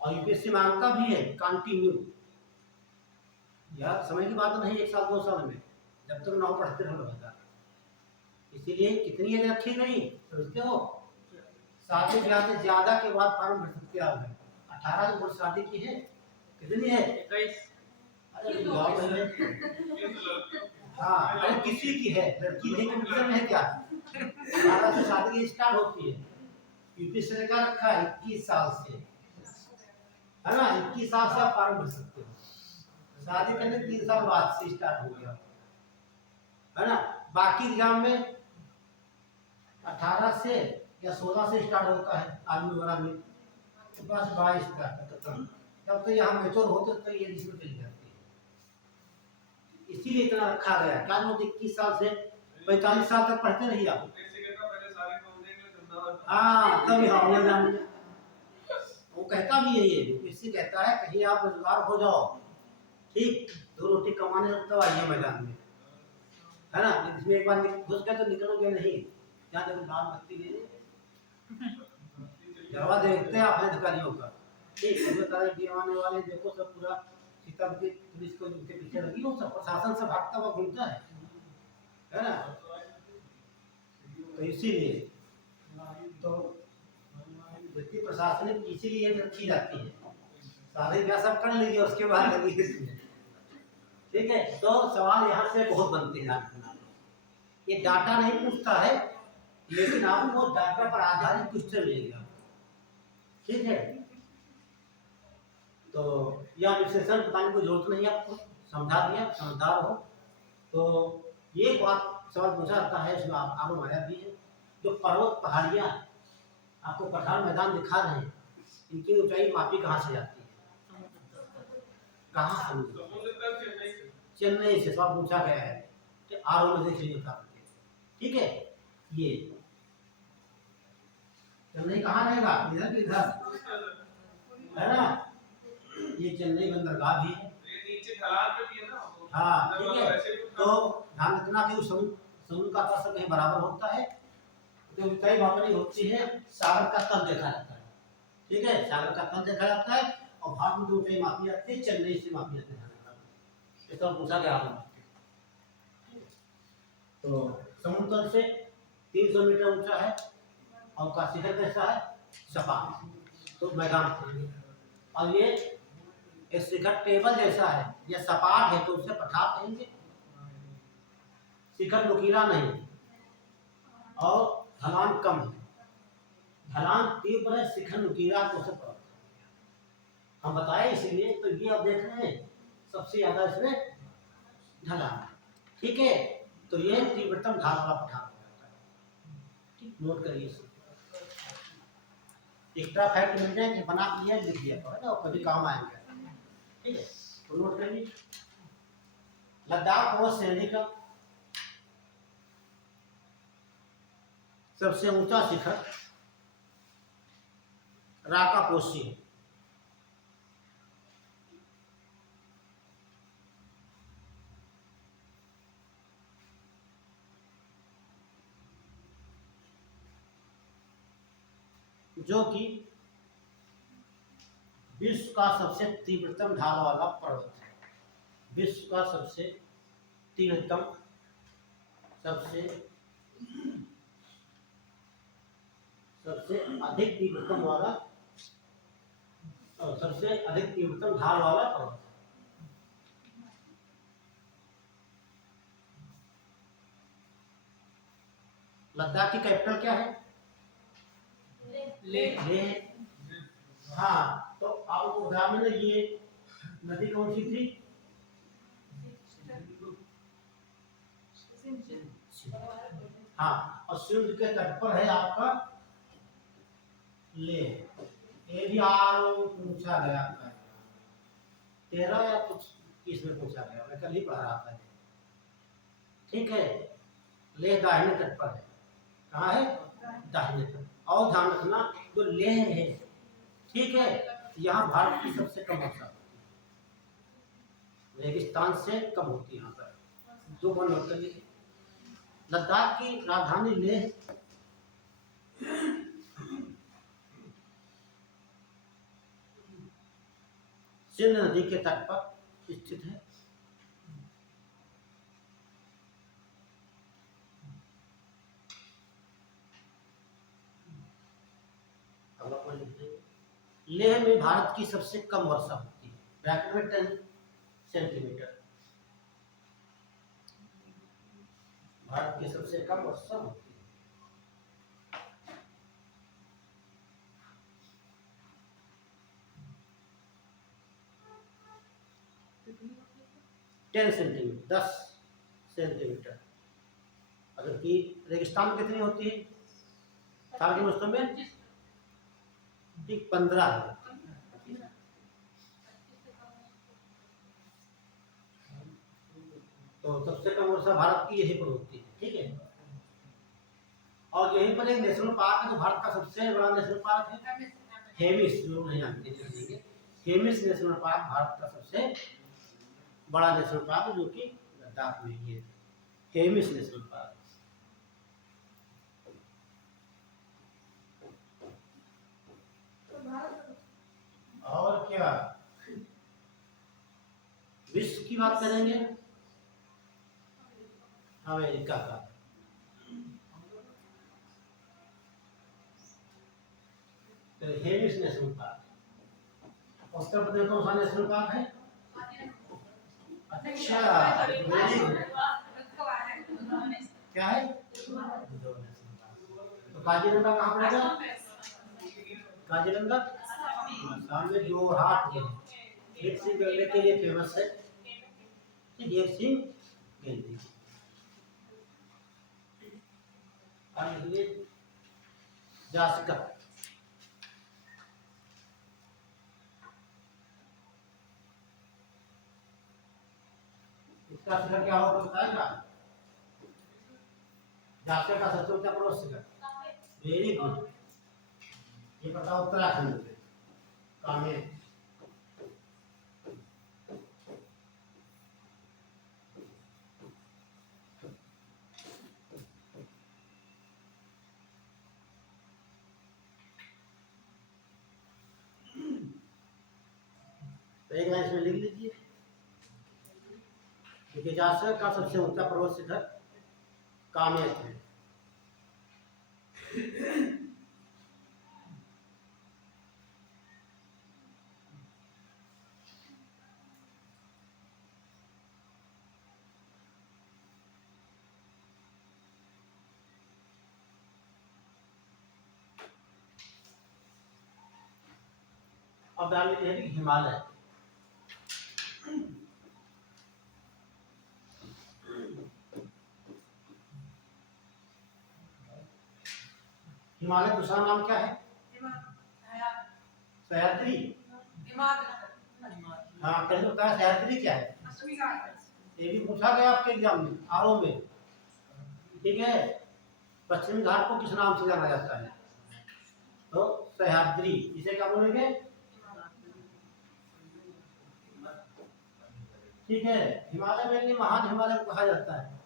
और यूपीएससी मांगता भी है कंटिन्यू, यार समय की बात नहीं, 1 साल 2 साल में, जब तक ना पढ़ते रहो लगातार। इसीलिए कितनी एज रखी गई, समझते हो, शादी ब्याह से ज्यादा के बाद फॉर्म भर सकते आप हैं। 18 की उम्र शादी की है, कितनी है, 21। हाँ, अरे किसी की है, लड़की नहीं, कंपटीशन है क्या, 18 से शादी की स्टार्ट होती है। यूपीएससी ने क्या रखा है 21 साल से, है ना, 21 साल से आप फॉर्म भर सकते हो। शादी करने 3 साल बाद से स्टार्ट हो गया, है ना। बाकी एग्जाम में 18 से या 16 से स्टार्ट होता है, आर्मी वगैरह में तो बस 22 तक, जब तो यहाँ मेच्योर होते तो ये रिश्वत चली जाती है। इसीलिए इतना रखा गया, क्या लोग 21 साल से 45 साल तक पढ़ते रहिए आप। हाँ तभी, हाँ वो जान, वो कहता भी है, ये इससे कहता है कहीं आप रोजगार हो जाओ, ठीक, 2 रोटी कमाने लगता है मैदान में, है ना। इसमें एक बार घुस गए तो निकलोगे नहीं, यहाँ देखो दाल बत्ती ले जवा देखते हैं आपने अधिकारियों का, ठीक, आने वाले देखो सब पूरा सीता के पुलिस को उनके पीछे लगी हो, सब प्रशासन से भागता हुआ घूमता है ना। तो इसीलिए तो व्यक्ति प्रशासनिक इसीलिए रखी जाती है, शादी ब्याह सब कर लीजिए, उसके बाद लगी इसमें। ठीक है, तो सवाल यहाँ से बहुत बनते हैं आपके। ये डाटा नहीं पूछता है, लेकिन आपको डाटा पर आधारित क्वेश्चन मिलेगा। ठीक है, तो यह विशेषण बताने की जरूरत नहीं, आपको समझा दिया, समझदार हो। तो ये बात सवाल पूछा जाता है, इसमें आप आगे बढ़ा भी है। जो पर्वत पहाड़ियाँ आपको पठार मैदान दिखा रहे हैं, इनकी ऊंचाई मापी कहाँ से जाती है? कहाँ से? चेन्नई से सवाल पूछा गया है कि आर में से ठीक है, ये चेन्नई कहाँ रहेगा? इधर की इधर है ना, ये चेन्नई बंदरगाह भी है। हाँ ठीक है, तो ध्यान रखना कि उस समुद्र का आकर्षण कहीं बराबर होता है, तो ऊंचाई मापनी होती है, सागर का तल देखा जाता है। ठीक है, सागर का तल देखा जाता है, और भारत में जो ऊंचाई मापी जाती है चेन्नई से मापी जाती है। इसका पूछा गया आपने। तो समुद्र तल से 300 मीटर ऊंचा है, और का शिखर कैसा है? सपाट, तो मैदान। और ये शिखर टेबल जैसा है, यह सपाट है तो उसे पठार कहेंगे। शिखर नुकीला नहीं, और ढलान कम है। ढलान तीव्र है, शिखर नुकीला तो उसे पर्वत हम बताए इसलिए। तो ये आप देख रहे हैं सबसे ज्यादा इसमें ढलान। ठीक है, तो ये तीव्रतम ढाल वाला पठार होता है। ठीक, नोट करिए इसे। एक्स्ट्रा फैक्ट मिल जाए कि बना लिया, लिख दिया तो है ना, कभी काम आएंगे। ठीक है, तो नोट करिए। लद्दाख पर्वत श्रेणी का सबसे ऊंचा शिखर राकापोशी है। जो कि विश्व का सबसे तीव्रतम ढाल वाला पर्वत है। विश्व का सबसे तीव्रतम, सबसे अधिक तीव्रतम वाला, और सबसे अधिक तीव्रतम ढाल वाला पर्वत। लद्दाख की कैपिटल क्या है? लेह। हाँ, तो आपको उदाहरण में ये नदी कौन सी थी? हाँ, और सिंधु के तट पर है आपका लेह। ये भी पूछा गया आपका 13 या कुछ इसमें पूछा गया, मैं कल ही पढ़ रहा था। ठीक है, लेह दाहिने तट पर है। कहाँ है? दाहिने तट। और ध्यान रखना, जो लेह है, ठीक है, यहाँ भारत की सबसे कम वर्षा होती है, रेगिस्तान से कम होती है यहाँ पर। दो वन नोट कर लीजिए। लद्दाख की राजधानी लेह सिंध नदी के तट पर स्थित है। लेह में भारत की सबसे कम वर्षा होती है, ब्रैकेट में 10 सेंटीमीटर। भारत की सबसे कम वर्षा होती है। 10 सेंटीमीटर, 10 सेंटीमीटर। अगर की रेगिस्तान में कितनी होती है साल के मौसम में? 15 है। तो सबसे कम वर्षा भारत की यही पर होती है। ठीक है, और यहीं पर एक नेशनल पार्क है, जो भारत का सबसे बड़ा नेशनल पार्क है, हेमिस। लोग नहीं जानते, हेमिस नेशनल पार्क भारत का सबसे बड़ा नेशनल पार्क, जो कि लद्दाख में ही है, हेमिस नेशनल पार्क। और क्या विश्व की बात करेंगे? अमेरिका का तो हेमिस नेशनल पार्क, उत्तर प्रदेश कौन सा नेशनल पार्क है? अच्छा, वेरी गुड। क्या है? तो काजीरंगा कहाँ पड़ेगा? काजीरंगा आसाम में जोरहाट में एक सिंह गैंडे के लिए फेमस है। एक सिंह गैंडे और ये जास्कर। इसका शिखर क्या होगा बताएगा? जास्कर का सबसे ऊंचा पर्वत शिखर। Very good. ये पता उत्तराखंड में कामेर। तो एक लाइन इसमें लिख लीजिए। देखिए जास्कर का सबसे ऊंचा पर्वत शिखर कामेर है। अब डाल लीजिए है हिमालय। हिमालय दूसरा नाम क्या है? सह्याद्री। हाँ कैसे बताया सह्याद्री क्या है? ये भी पूछा गया आपके एग्जाम में आरओ में। ठीक है, पश्चिमी घाट को किस नाम से जाना जाता है? तो सह्याद्री। इसे क्या बोलेंगे? ठीक है, हिमालय में महान हिमालय को कहा जाता है।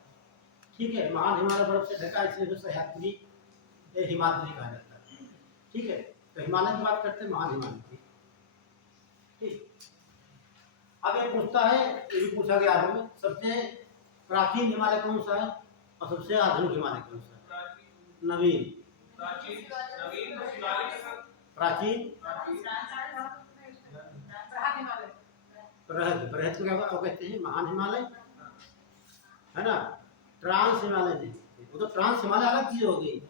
ठीक है, महान हिमालय बर्फ से ढका इसलिए सह्याद्री हिमाद्री कहा जाता है। ठीक है, तो हिमालय की बात करते हैं, महान हिमालय की। ठीक, अब ये पूछता है, ये भी पूछा गया है, सबसे प्राचीन हिमालय कौन सा है और सबसे आधुनिक हिमालय कौन सा है? नवीन। प्राचीन बृहद। बृहद को क्या कहते हैं? महान हिमालय है ना। ट्रांस हिमालय नहीं, वो तो ट्रांस हिमालय अलग चीज हो गई।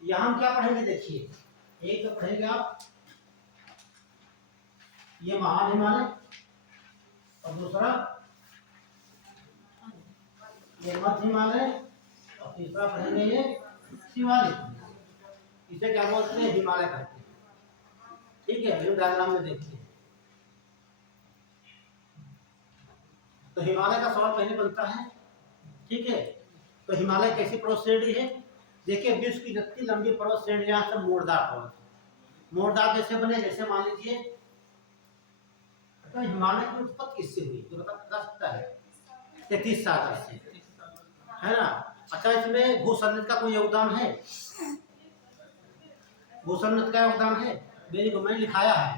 यहाँ हम क्या पढ़ेंगे देखिए, एक तो पढ़ेंगे आप ये महान हिमालय और दूसरा ये मध्य हिमालय और तीसरा पढ़ेंगे ये शिवालिक। इसे क्या बोलते हैं? हिमालय कहते हैं। ठीक है, व्यू डायग्राम में देखिए। तो हिमालय का सवाल पहले बनता है। ठीक है, तो हिमालय कैसी पर्वत श्रेणी है? देखिए विश्व की जितनी लंबी पर्वत श्रेणियां सब मोड़दार पर्वत। मोड़दार जैसे बने, जैसे मान लीजिए तो हिमालय की उत्पत्ति किससे हुई जो बता सकता है? 33 सागर से, है ना। अच्छा, इसमें भूसंरचना का कोई योगदान है? भूसंरचना का योगदान है? मेरी को मैंने लिखाया है।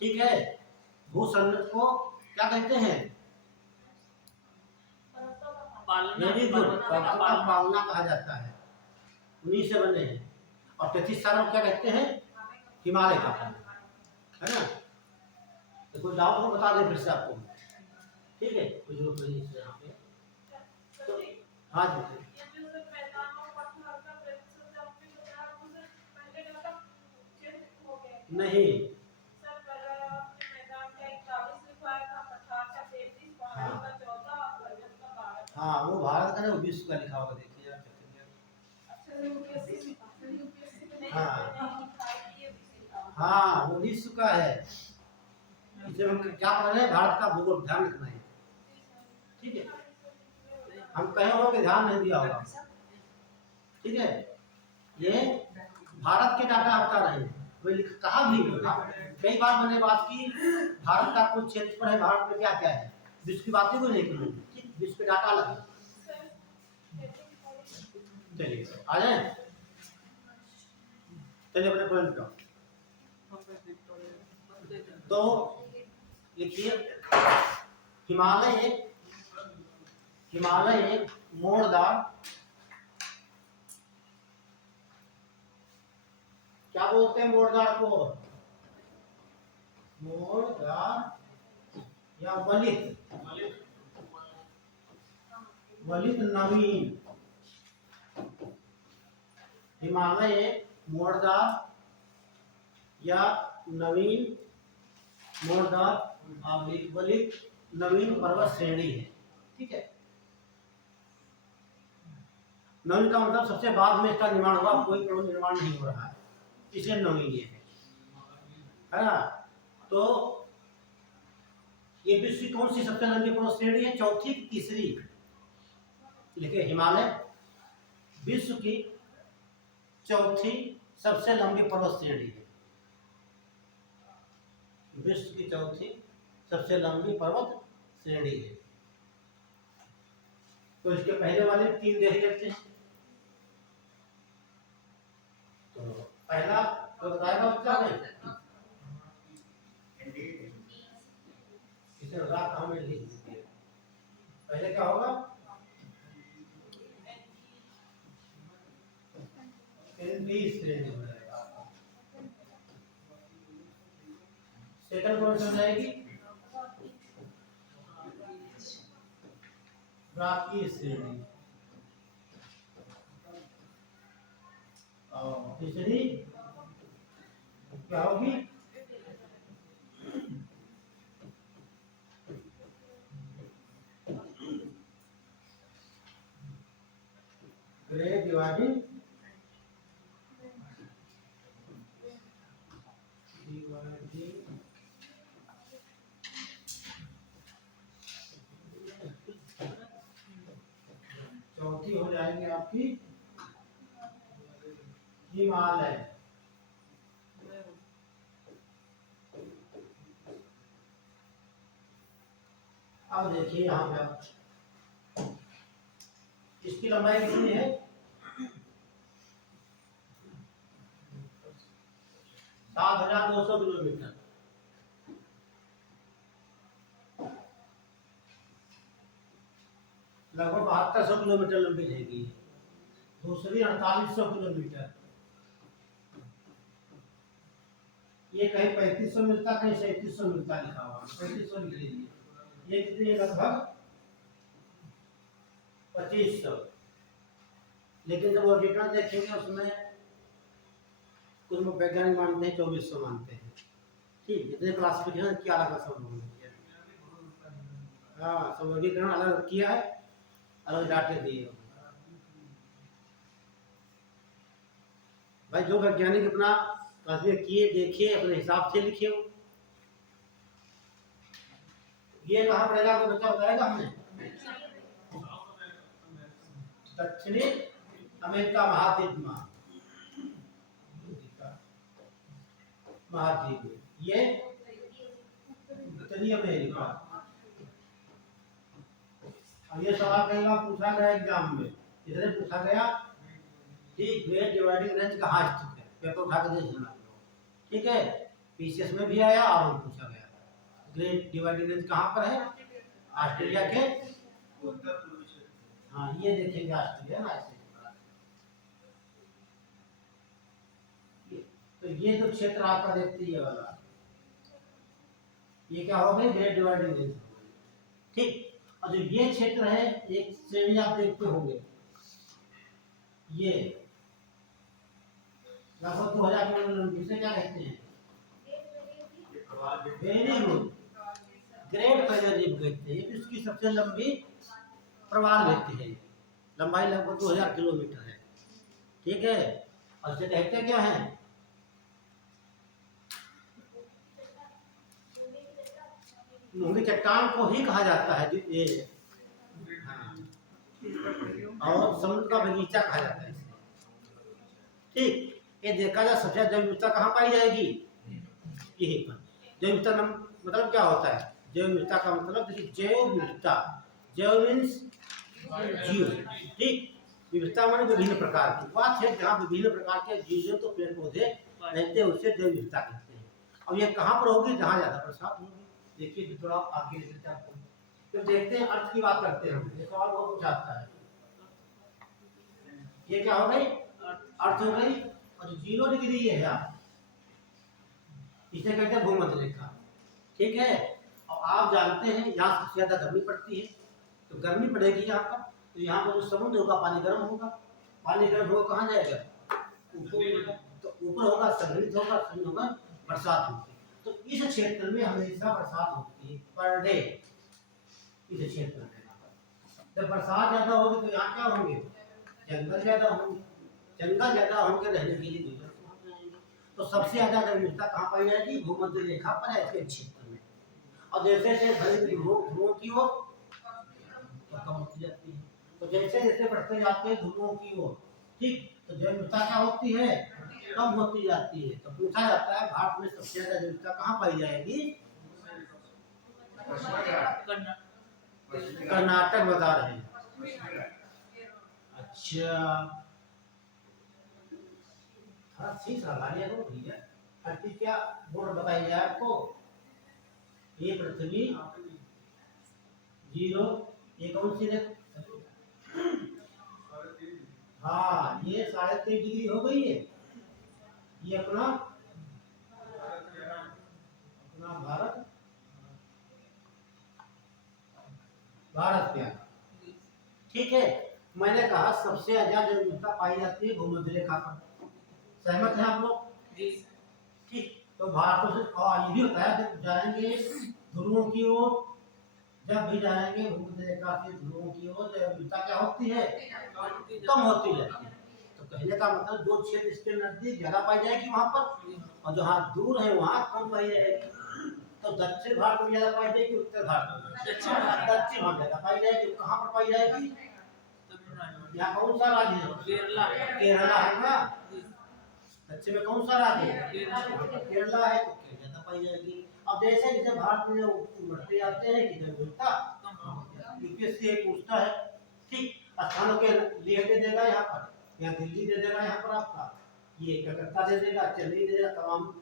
ठीक है, भूसंरचना को क्या कहते हैं? वेरी गुड, पर्वतों का पालना कहा जाता है। उन्हीं से बने हैं। और 33 सागर क्या कहते हैं? हिमालय का पालना, है ना। तो कोई डाउट हो बता दें फिर से आपको। ठीक है, कोई जरूरत नहीं है यहाँ पे। तो हाँ जी, नहीं हाँ वो भारत का नहीं, वो विश्व का लिखा होगा, देखिए आप। हाँ हाँ, वो विश्व का है। इसे हम क्या पढ़ रहे हैं? भारत का भूगोल, ध्यान रखना है। ठीक है, हम कहे हो कि ध्यान नहीं दिया होगा। ठीक है, ये भारत के डाटा आता रहे, कहा भी कई बार मैंने बात की भारत का कुछ क्षेत्र है, भारत में क्या क्या है, विश्व की बातें कोई नहीं करूँगी। विश्व के डाटा अलग है। चलिए आ जाए, चलिए अपने पॉइंट का। तो लिखिए हिमालय एक मोड़दार, क्या बोलते हैं मोड़दार को? मोड़दार या वलित वलित नवीन। हिमालय मोड़दार या नवीन मोड़दार वलित नवीन पर्वत श्रेणी है। ठीक है, नवीन का मतलब सबसे बाद में इसका निर्माण हुआ, कोई पर्वत निर्माण नहीं हो रहा है, इसलिए नवीन ये है ना। तो ये विश्व की कौन सी सबसे लंबी पर्वत श्रेणी है? चौथी की तीसरी लिखे, हिमालय विश्व की चौथी सबसे लंबी पर्वत श्रेणी है। विश्व की चौथी सबसे लंबी पर्वत श्रेणी है। तो इसके पहले वाले 3 देख लेते हैं। तो पहला तो बताएगा बच्चा ने इसे रात हमें लिख दीजिए। पहले क्या होगा? श्रेणी हो जाएगा। सेकंड कौन सी हो जाएगी? ब्राकीय श्रेणी। और तीसरी क्या होगी? ग्रेड डिवाइडिंग चौथी हो जाएगी आपकी हिमालय। अब देखिए यहाँ पे इसकी लंबाई कितनी है? 7,200 किलोमीटर। लगभग 7200 किलोमीटर लंबी रहेगी। दूसरी 4800 किलोमीटर। ये कहीं 3500 मिलता, कहीं 3700 मिलता लिखा हुआ, 3500 लिख लीजिए। ये कितनी है? लगभग 2500। लेकिन जब ओरिजिनल देखेंगे उसमें कुछ वैज्ञानिक मानते हैं 2400 मानते हैं। ठीक, जितने क्लासिफिकेशन किया अलग सब हाँ, सब वर्गीकरण अलग किया है, अलग डाटे दिए। भाई जो वैज्ञानिक अपना क्लासिफिकेशन किए, देखिए, अपने हिसाब से लिखे। ये कहाँ पड़ेगा आपको बच्चा बताएगा हमें? दक्षिणी अमेरिका महाद्वीप में, ये उत्तरी अमेरिका। अब ये सवाल कई बार पूछा गया एग्जाम में, इधर पूछा गया कि ग्रेट डिवाइडिंग रेंज कहाँ स्थित है, पेपर उठा के देख लेना। ठीक है, पीसीएस में भी आया और पूछा गया ग्रेट डिवाइडिंग रेंज कहाँ पर है? ऑस्ट्रेलिया के उत्तर पूर्वी क्षेत्र। हाँ, ये देखेंगे ऑस्ट्रेलिया ना ऐसे। तो ये जो क्षेत्र आपका देखते ये वाला, ये क्या हो गई? Great dividing range. ठीक, और जो ये क्षेत्र है, एक श्रेणी आप देखते होंगे, ये लगभग 2000 किलोमीटर, इसे क्या कहते हैं? Very good, great barrier reef कहते हैं। ये इसकी सबसे लंबी प्रवाल रहती है, लंबाई लगभग 2000 किलोमीटर है। ठीक है, और इसे कहते क्या है? मूंगी चट्टान को ही कहा जाता है ये, और समुद्र का बगीचा कहा जाता है। ठीक, ये देखा जाए सबसे जैव विविधता कहाँ पाई जाएगी? यही पर। जैव विविधता मतलब क्या होता है? जैव विविधता का मतलब देखिए, जैव विविधता, जैव मीन्स जीव। ठीक, विविधता माने विभिन्न प्रकार की बात है, जहाँ विभिन्न प्रकार के जीव तो पेड़ पौधे रहते हैं, उससे जैव विविधता कहते हैं। अब ये कहाँ पर होगी? जहाँ ज्यादा बरसात होगी। देखिए थोड़ा आगे लेते हैं आपको, तो देखते हैं, अर्थ की बात करते हैं हम। ये सवाल बहुत कुछ आता है। ये क्या हो गई? अर्थ हो गई, और 0 डिग्री ये है, इसे कहते हैं भूमध्य रेखा। ठीक है। और आप जानते हैं यहाँ सबसे ज्यादा गर्मी पड़ती है, तो गर्मी पड़ेगी यहाँ पर, तो यहाँ पर जो समुद्र होगा पानी गर्म होगा, पानी गर्म होगा कहाँ जाएगा, ऊपर, तो ऊपर होगा संग्रहित होगा, संग्रहित होगा बरसात होगी। तो इस क्षेत्र में हमेशा बरसात होती है पर डे, इस क्षेत्र में जब बरसात ज्यादा होगी तो यहाँ क्या होंगे, जंगल ज्यादा होंगे, जंगल ज्यादा होंगे रहने के लिए दूसरे तो सबसे ज्यादा गर्मीता कहाँ पाई जाएगी, भूमध्य रेखा पर है इसके क्षेत्र में। और जैसे जैसे ध्रुवों की ओर तो कम होती जाती है, तो जैसे जैसे बढ़ते जाते हैं ध्रुवों की ओर, ठीक, तो जैविकता क्या होती है, कम होती जाती है। तो पूछा जाता है भारत में सबसे ज्यादा जैविकता कहाँ पाई जाएगी, कर्नाटक बता रहे हैं। अच्छा भैया, हर चीज क्या बोर्ड बताइए आपको, ये पृथ्वी 0, ये कौन सी हाँ ये 3.5 डिग्री हो गई है, ये अपना भारत, भारत क्या, ठीक है। मैंने कहा सबसे ज्यादा जैविकता पाई जाती है भूमध्य रेखा पर, सहमत हैं आप लोग, ठीक। तो भारत से और ये भी होता है जब जाएंगे ध्रुवों की ओर, जब भी जाएंगे भूमध्य रेखा से ध्रुवों की ओर जैविकता क्या होती है, कम होती जाती है। तो कहने का मतलब जो क्षेत्र इसके नजदीक ज्यादा पाई जाएगी वहां पर, और जहाँ दूर है वहां कम पाई जाएगी। तो दक्षिण भारत में ज्यादा पाई जाएगी, उत्तर भारत में, दक्षिण भारत ज्यादा पाई जाएगी। कहाँ पर पाई जाएगी, यहाँ कौन सा राज्य है, केरला है ना, दक्षिण में कौन सा राज्य है, केरला है, तो ज्यादा पाई जाएगी। अब जैसे जैसे भारत में बढ़ते जाते हैं कि जैविकता यूपीएससी पूछता है, ठीक, स्थानों के लिए दे देगा यहाँ पर, यहाँ दिल्ली दे देगा, यहाँ पर आपका ये कलकत्ता दे देगा, चेन्नई दे देगा, तमाम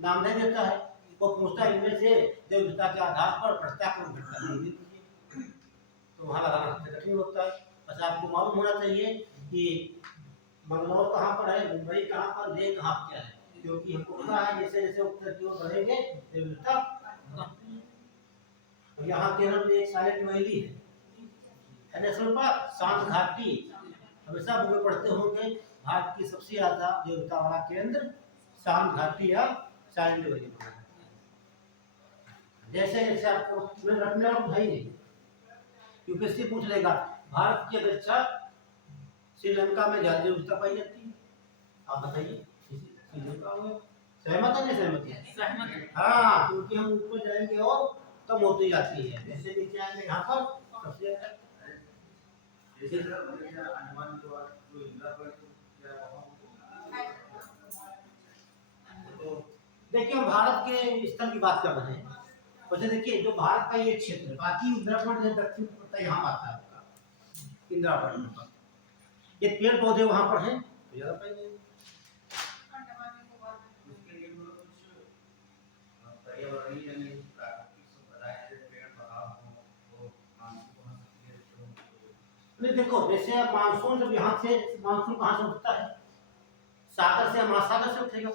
नाम दे देता है। वो पूछता है इनमें से जैविकता के आधार पर प्रत्याक्रमण करता है, तो वहाँ लगाना सबसे कठिन होता है। बस आपको मालूम होना चाहिए कि मंगलौर कहाँ पर है, मुंबई कहाँ पर, लेह कहाँ क्या है, क्योंकि हमको पता है जैसे जैसे उत्तर की ओर बढ़ेंगे जैविकता। यहाँ केरल में एक साइलेंट वैली है नेशनल पार्क, शांत घाटी, हमेशा बुक पढ़ते होंगे भारत की सबसे ज्यादा जैविकता वाला केंद्र शांत घाटी या साइलेंट वैली। जैसे जैसे आपको रखने और भाई नहीं, यूपीएससी पूछ लेगा भारत की अपेक्षा श्रीलंका में ज्यादा जैविकता पाई जाती है, आप बताइए, श्रीलंका में सहमत है नहीं सहमत है, सहमत है, हाँ, क्योंकि हम ऊपर जाएंगे और कम होती जाती है, जैसे नीचे आएंगे यहाँ पर सबसे देखिए हम भारत के स्तर की बात कर रहे हैं, वैसे देखिए जो भारत का ये क्षेत्र है, बाकी उत्तराखंड है, दक्षिण पूर्व यहाँ आता है आपका इंद्रावती, ये पेड़ पौधे वहां पर हैं तो ज्यादा पाएंगे। नहीं देखो जैसे अब मानसून जब यहाँ से, मानसून कहाँ से उठता है, सागर से, महासागर से उठेगा,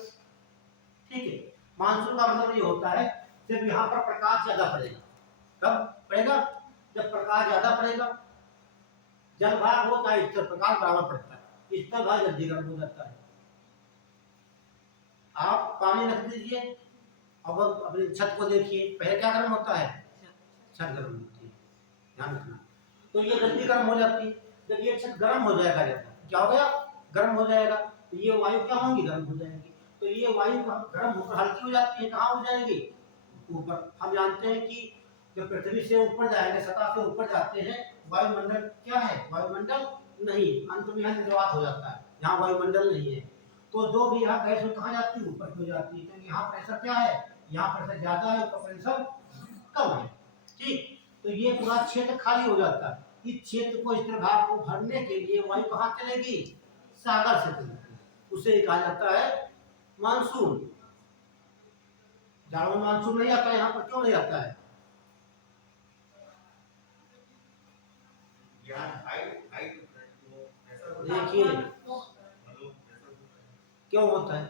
ठीक है। मानसून का मतलब ये होता है जब यहाँ पर प्रकाश ज्यादा पड़ेगा, कब पड़ेगा, जब प्रकाश ज्यादा पड़ेगा, जल भाग होता है स्तर प्रकाश बराबर पड़ता है, स्तर भाग जल्दी गर्म हो जाता है। आप पानी रख दीजिए, अब अपनी छत को देखिए, पहले क्या गर्म होता है, छत गर्म होती है, ध्यान रखना। तो ये जल्दी गर्म हो जाती है, जब ये छत गर्म हो जाएगा, जब क्या हो गया, गर्म हो जाएगा, तो ये वायु क्या होंगी, गर्म हो जाएगी। तो ये वायु गर्म होकर हल्की हो जाती है, कहाँ हो जाएगी, ऊपर। हम जानते हैं कि जब पृथ्वी से ऊपर जाएंगे, सतह से ऊपर जाते हैं, वायुमंडल क्या है, वायुमंडल नहीं, अंत में यहाँ निर्वात हो जाता है, यहाँ वायुमंडल नहीं है। तो जो भी यहाँ गैस कहाँ जाती है, ऊपर हो जाती है, क्योंकि यहाँ प्रेशर क्या है, यहाँ प्रेशर ज्यादा है, ऊपर प्रेशर कम है, ठीक। तो ये पूरा क्षेत्र खाली हो जाता है, इस क्षेत्र को, इस भाग को भरने के लिए वायु कहाँ चलेगी, सागर से चलेगी, उसे कहा जाता है मानसून। जाड़ों में मानसून नहीं आता है, यहाँ पर क्यों नहीं आता है, देखिए क्यों होता है,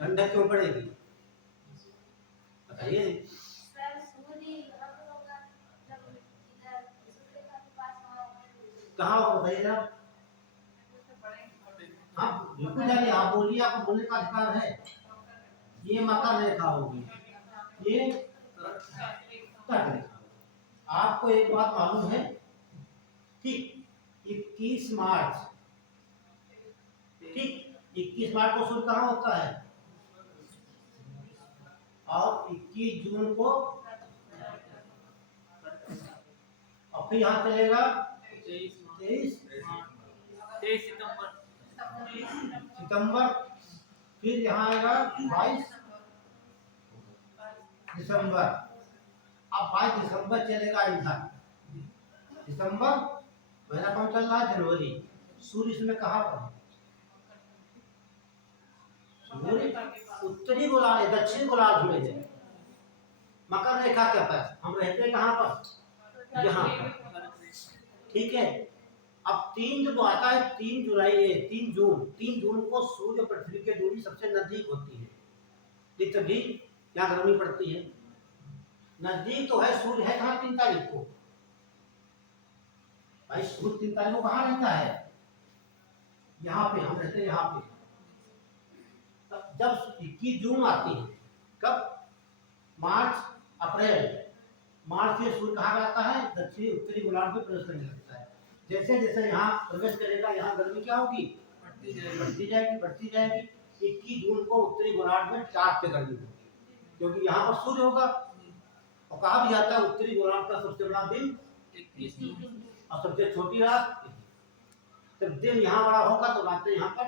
ठंडक ठंडक क्यों पड़ेगी? बताइए। कहाँ हो बताइए आप? हाँ बिल्कुल जानिए, आप बोलिए, आपको बोलने का अधिकार है। ये मकर रेखा होगी, ये तट रेखा। आपको एक बात मालूम है कि 21 मार्च, ठीक 21 मार्च को सूर्य कहाँ होता है, और 21 जून को, और फिर यहाँ चलेगा 23 सितंबर, फिर यहाँ आएगा 22 दिसंबर। अब 22 दिसंबर चलेगा इधर, दिसंबर महीना कौन चल रहा है, जनवरी। सूर्य इसमें कहाँ पर है? उत्तरी गोलार्ध, दक्षिण गोलार्ध में है, मकर रेखा के पास। हम रहते कहाँ पर, यहाँ पर, ठीक है। अब 3 जब आता है, 3 जुलाई, 3 जून को सूर्य पृथ्वी के दूरी सबसे नजदीक होती है, तभी यहाँ गर्मी पड़ती है। नजदीक तो है, सूर्य है कहाँ 3 तारीख को, भाई सूर्य 3 तारीख को कहाँ रहता है, यहाँ पे, हम रहते हैं यहाँ पे। जब 21 जून आती है, कब, मार्च अप्रैल, मार्च में सूर्य कहाँ आता है, दक्षिणी उत्तरी गोलार्ध में प्रवेश करने लगता है। जैसे जैसे यहाँ प्रवेश करेगा, यहाँ गर्मी क्या होगी, बढ़ती जाएगी। 21 जून को उत्तरी गोलार्ध में चाँद पे गर्मी होगी, क्योंकि यहाँ पर सूर्य होगा। और कहा भी जाता है उत्तरी गोलार्ध का सबसे बड़ा दिन 21 और सबसे छोटी रात। जब दिन यहाँ बड़ा होगा तो रात यहाँ पर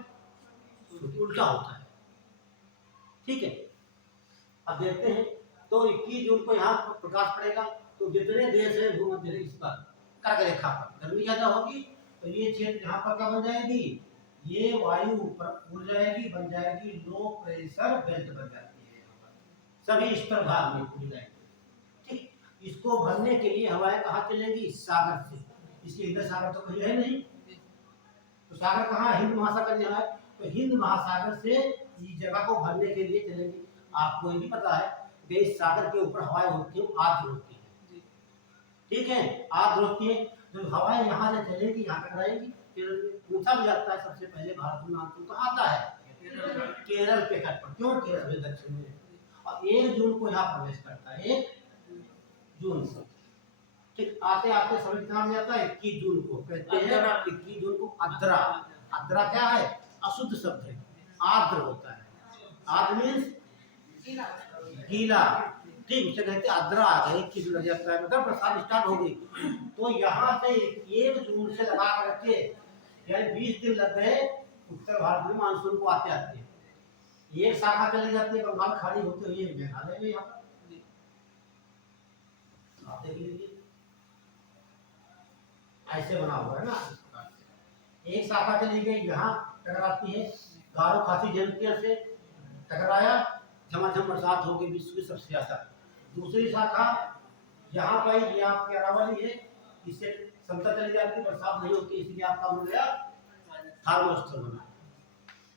उल्टा होता है, ठीक है। अब देखते हैं, तो 21 जून को यहाँ प्रकाश पड़ेगा, तो जितने देश है भूमध्य रेखा पर, कर्क रेखा पर गर्मी ज्यादा होगी, तो ये क्षेत्र यहाँ पर क्या बन जाएगी, ये वायु ऊपर उड़ जाएगी, बन जाएगी लो प्रेशर बेल्ट बन जाती है, सभी स्तर भाग में उड़ जाएगी, ठीक। इसको भरने के लिए हवाएं कहाँ चलेंगी, सागर से। इसके इधर सागर तो कहीं है नहीं, तो सागर कहाँ, हिंद महासागर यहाँ है, तो हिंद महासागर से इस जगह को भरने के लिए चलेंगी। आपको ये भी पता है कि इस सागर के ऊपर हवाएं होती है, आर्द्र होती है, ठीक है, आर्द्र होती है। जब हवाएं यहाँ से चलेगी, यहाँ टकराएगी, केरल में पूछा भी जाता है सबसे पहले भारत में मानसून कहाँ आता है, केरल के तट पर। क्यों, केरल में दक्षिण में, और 1 जून को यहाँ प्रवेश करता है, 1 जून से, ठीक। आते आते समय कितना हो जाता है, 21 जून को कहते हैं, 21 जून को आर्द्रा। आर्द्रा क्या है, अशुद्ध शब्द है, आर्द्र होता है, आर्द्र मीन्स गीला, ठीक, उसे कहते हैं आर्द्रा। 21 जून जाता है, मतलब बरसात स्टार्ट हो गई। तो यहाँ से 1 जून से लगा करके यानी 20 दिन लग गए उत्तर भारत में मानसून को आते आते। एक शाखा चली जाती है बंगाल खाड़ी होते हुए मेघालय में, यहाँ पर आप देख लीजिए, ऐसे बना हुआ है ना, एक शाखा चली गई यहाँ टकराती है, गारो खासी जयंतिया से टकराया, झमाझम बरसात हो गई विश्व की सबसे ज्यादा। दूसरी शाखा यहाँ पर, ये आपके अरावली है, इससे समतल चली जाती, बरसात नहीं होती, इसलिए आपका हो गया थार्मोस्टर बना,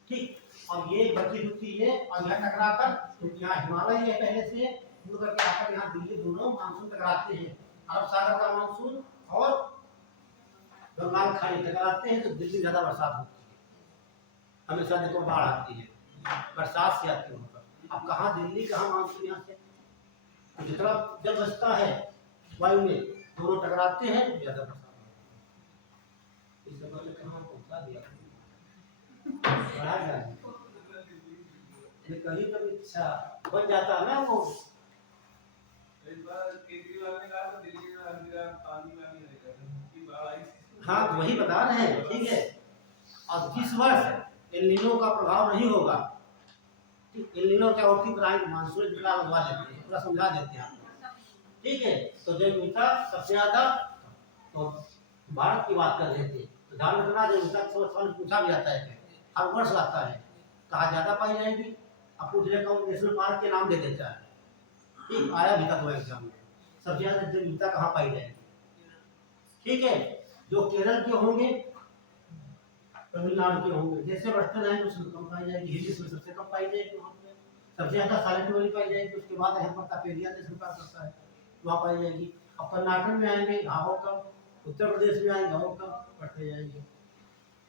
ठीक। और ये बची खुची है, और यहाँ टकरा कर, क्योंकि यहाँ हिमालय है पहले से, मुड़ करके आकर यहाँ दिल्ली, दोनों मानसून टकराते हैं, अरब सागर का मानसून और बंगाल खाड़ी टकराते हैं, तो दिल्ली ज्यादा बरसात होती है, हमेशा देखो बाढ़ आती है, बरसात से आती है। अब कहाँ दिल्ली, कहाँ मानसून, यहाँ से तो जितना जब बसता है वायु में, दोनों टकराते हैं, ज्यादा बरसात होती है। इस जगह में कहाँ पहुंचा दिया, बढ़ा जाए कहीं कभी इच्छा बन जाता है ना वो। केजरीवाल ने कहा दिल्ली में पानी नहीं रहेगा, हाँ तो वही बता रहे हैं, ठीक है। अब जिस वर्ष एल नीनो का प्रभाव नहीं होगा, एल नीनो क्या होती है, मानसून पूरा लगवा देते हैं, पूरा समझा देते हैं आपको, ठीक है। तो जो मीठा सबसे ज्यादा, तो भारत की बात कर रहे थे, तो ध्यान रखना, जो मीठा सवाल पूछा भी जाता है, हर वर्ष आता है, कहाँ ज्यादा पाई जाएगी, अब पूछ रहे कौन नेशनल पार्क के नाम दे देता है, ठीक, आया भी था तो एग्जाम में, सबसे ज्यादा मीठा कहाँ पाई जाएगी, ठीक है। जो केरल के होंगे, तमिलनाडु के होंगे, जैसे बढ़ते रहेंगे उसमें कम पाई जाएगी, हिंदी में सबसे कम पाई जाएगी वहाँ पे, सबसे ज्यादा साइलेंट वैली पाई जाएगी, उसके बाद यहाँ पर तपेलिया नेशनल पार्क पड़ता है, वहाँ पाई जाएगी। अब कर्नाटक में आएंगे घाघों कम, उत्तर प्रदेश में आएंगे घाघों कम पड़ते जाएंगे।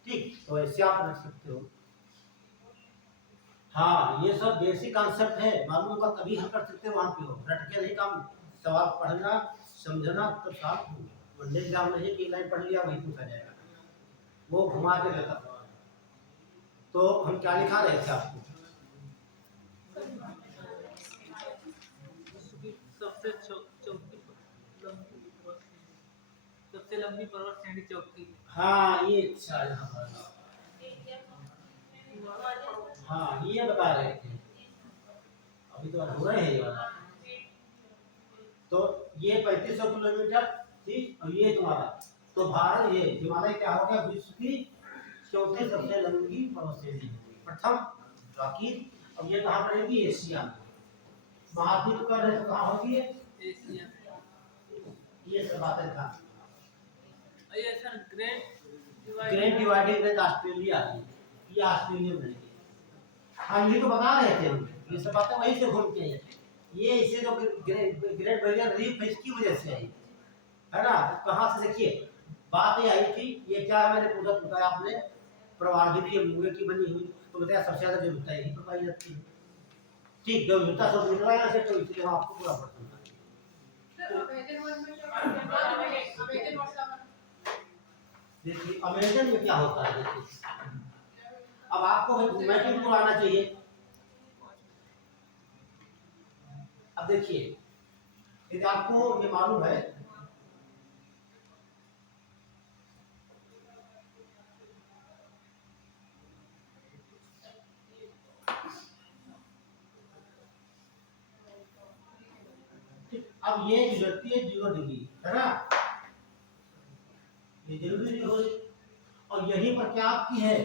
ठीक, तो ऐसे आप रख सकते हो। हाँ, ये सब बेसिक कॉन्सेप्ट है, मालूम होगा तभी हम कर सकते हैं। वहाँ पे हो रट के नहीं काम, सवाल पढ़ना समझना तो साफ हो। वनडे एग्जाम नहीं कि लाइन पढ़ लिया वही पूछा जाएगा, वो घुमा के रहता सवाल। तो हम क्या लिखा रहे थे आपको? सबसे लंबी पर्वत श्रेणी चौथी। हाँ ये अच्छा यहाँ पर, हाँ ये बता रहे थे, अभी तो हो रहे हैं ये वाला। तो ये 3500 किलोमीटर ठीक, और ये तुम्हारा तो भारत, ये हिमालय क्या हो गया? विश्व की चौथी सबसे लंबी पर्वत श्रेणी प्रथम राकीब। अब ये कहाँ पड़ेगी? एशिया में। महाद्वीप का रहे तो कहाँ होगी? एशिया। ये सब बातें था। ये sir great dividing range Australia है, ये ऑस्ट्रेलिया में है। हम ये तो बता रहे थे, हम ये सब बातें वहीं से घूम के हैं। ये इसे जो ग्रेट बैरियर रीफ है इसकी वजह से आई है ना। कहाँ से देखिए बात ये आई थी, ये क्या है मैंने पूछा बताया आपने, प्रवाहित ये मुंगे की बनी हुई, तो बताया सबसे ज्यादा विविधता यही पर पाई जाती है। ठीक, जो विविधता सब मिल रहा है से, तो इसलिए हम आपको पूरा पढ़ते हैं। देखिए अमेजन में क्या होता है, देखिए अब आपको मैपिंग को आना चाहिए। अब देखिए यदि आपको ये मालूम है अब ये गुजरती है 0 डिग्री है ना, ये 0 डिग्री हो रही, और यहीं पर क्या आपकी है?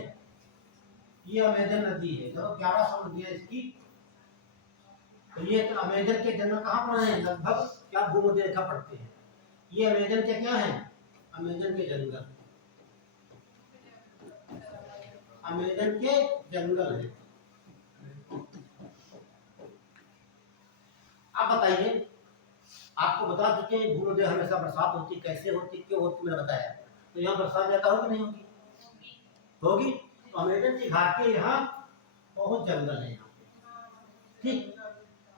ये अमेजन नदी है। देखो 1100 नदियां इसकी। तो ये तो अमेजन के जंगल कहाँ पर हैं? लगभग क्या भूमध्य रेखा पड़ते हैं। ये अमेजन के क्या है? अमेजन के जंगल, अमेजन के जंगल है। आप बताइए, आपको बता चुके हैं भूमध्य हमेशा बरसात होती, कैसे होती, क्यों होती, मैंने बताया। तो यहाँ बरसात ज्यादा होगी नहीं होगी? होगी। तो अमेजन की घाटी यहाँ बहुत जंगल है यहाँ पे, ठीक,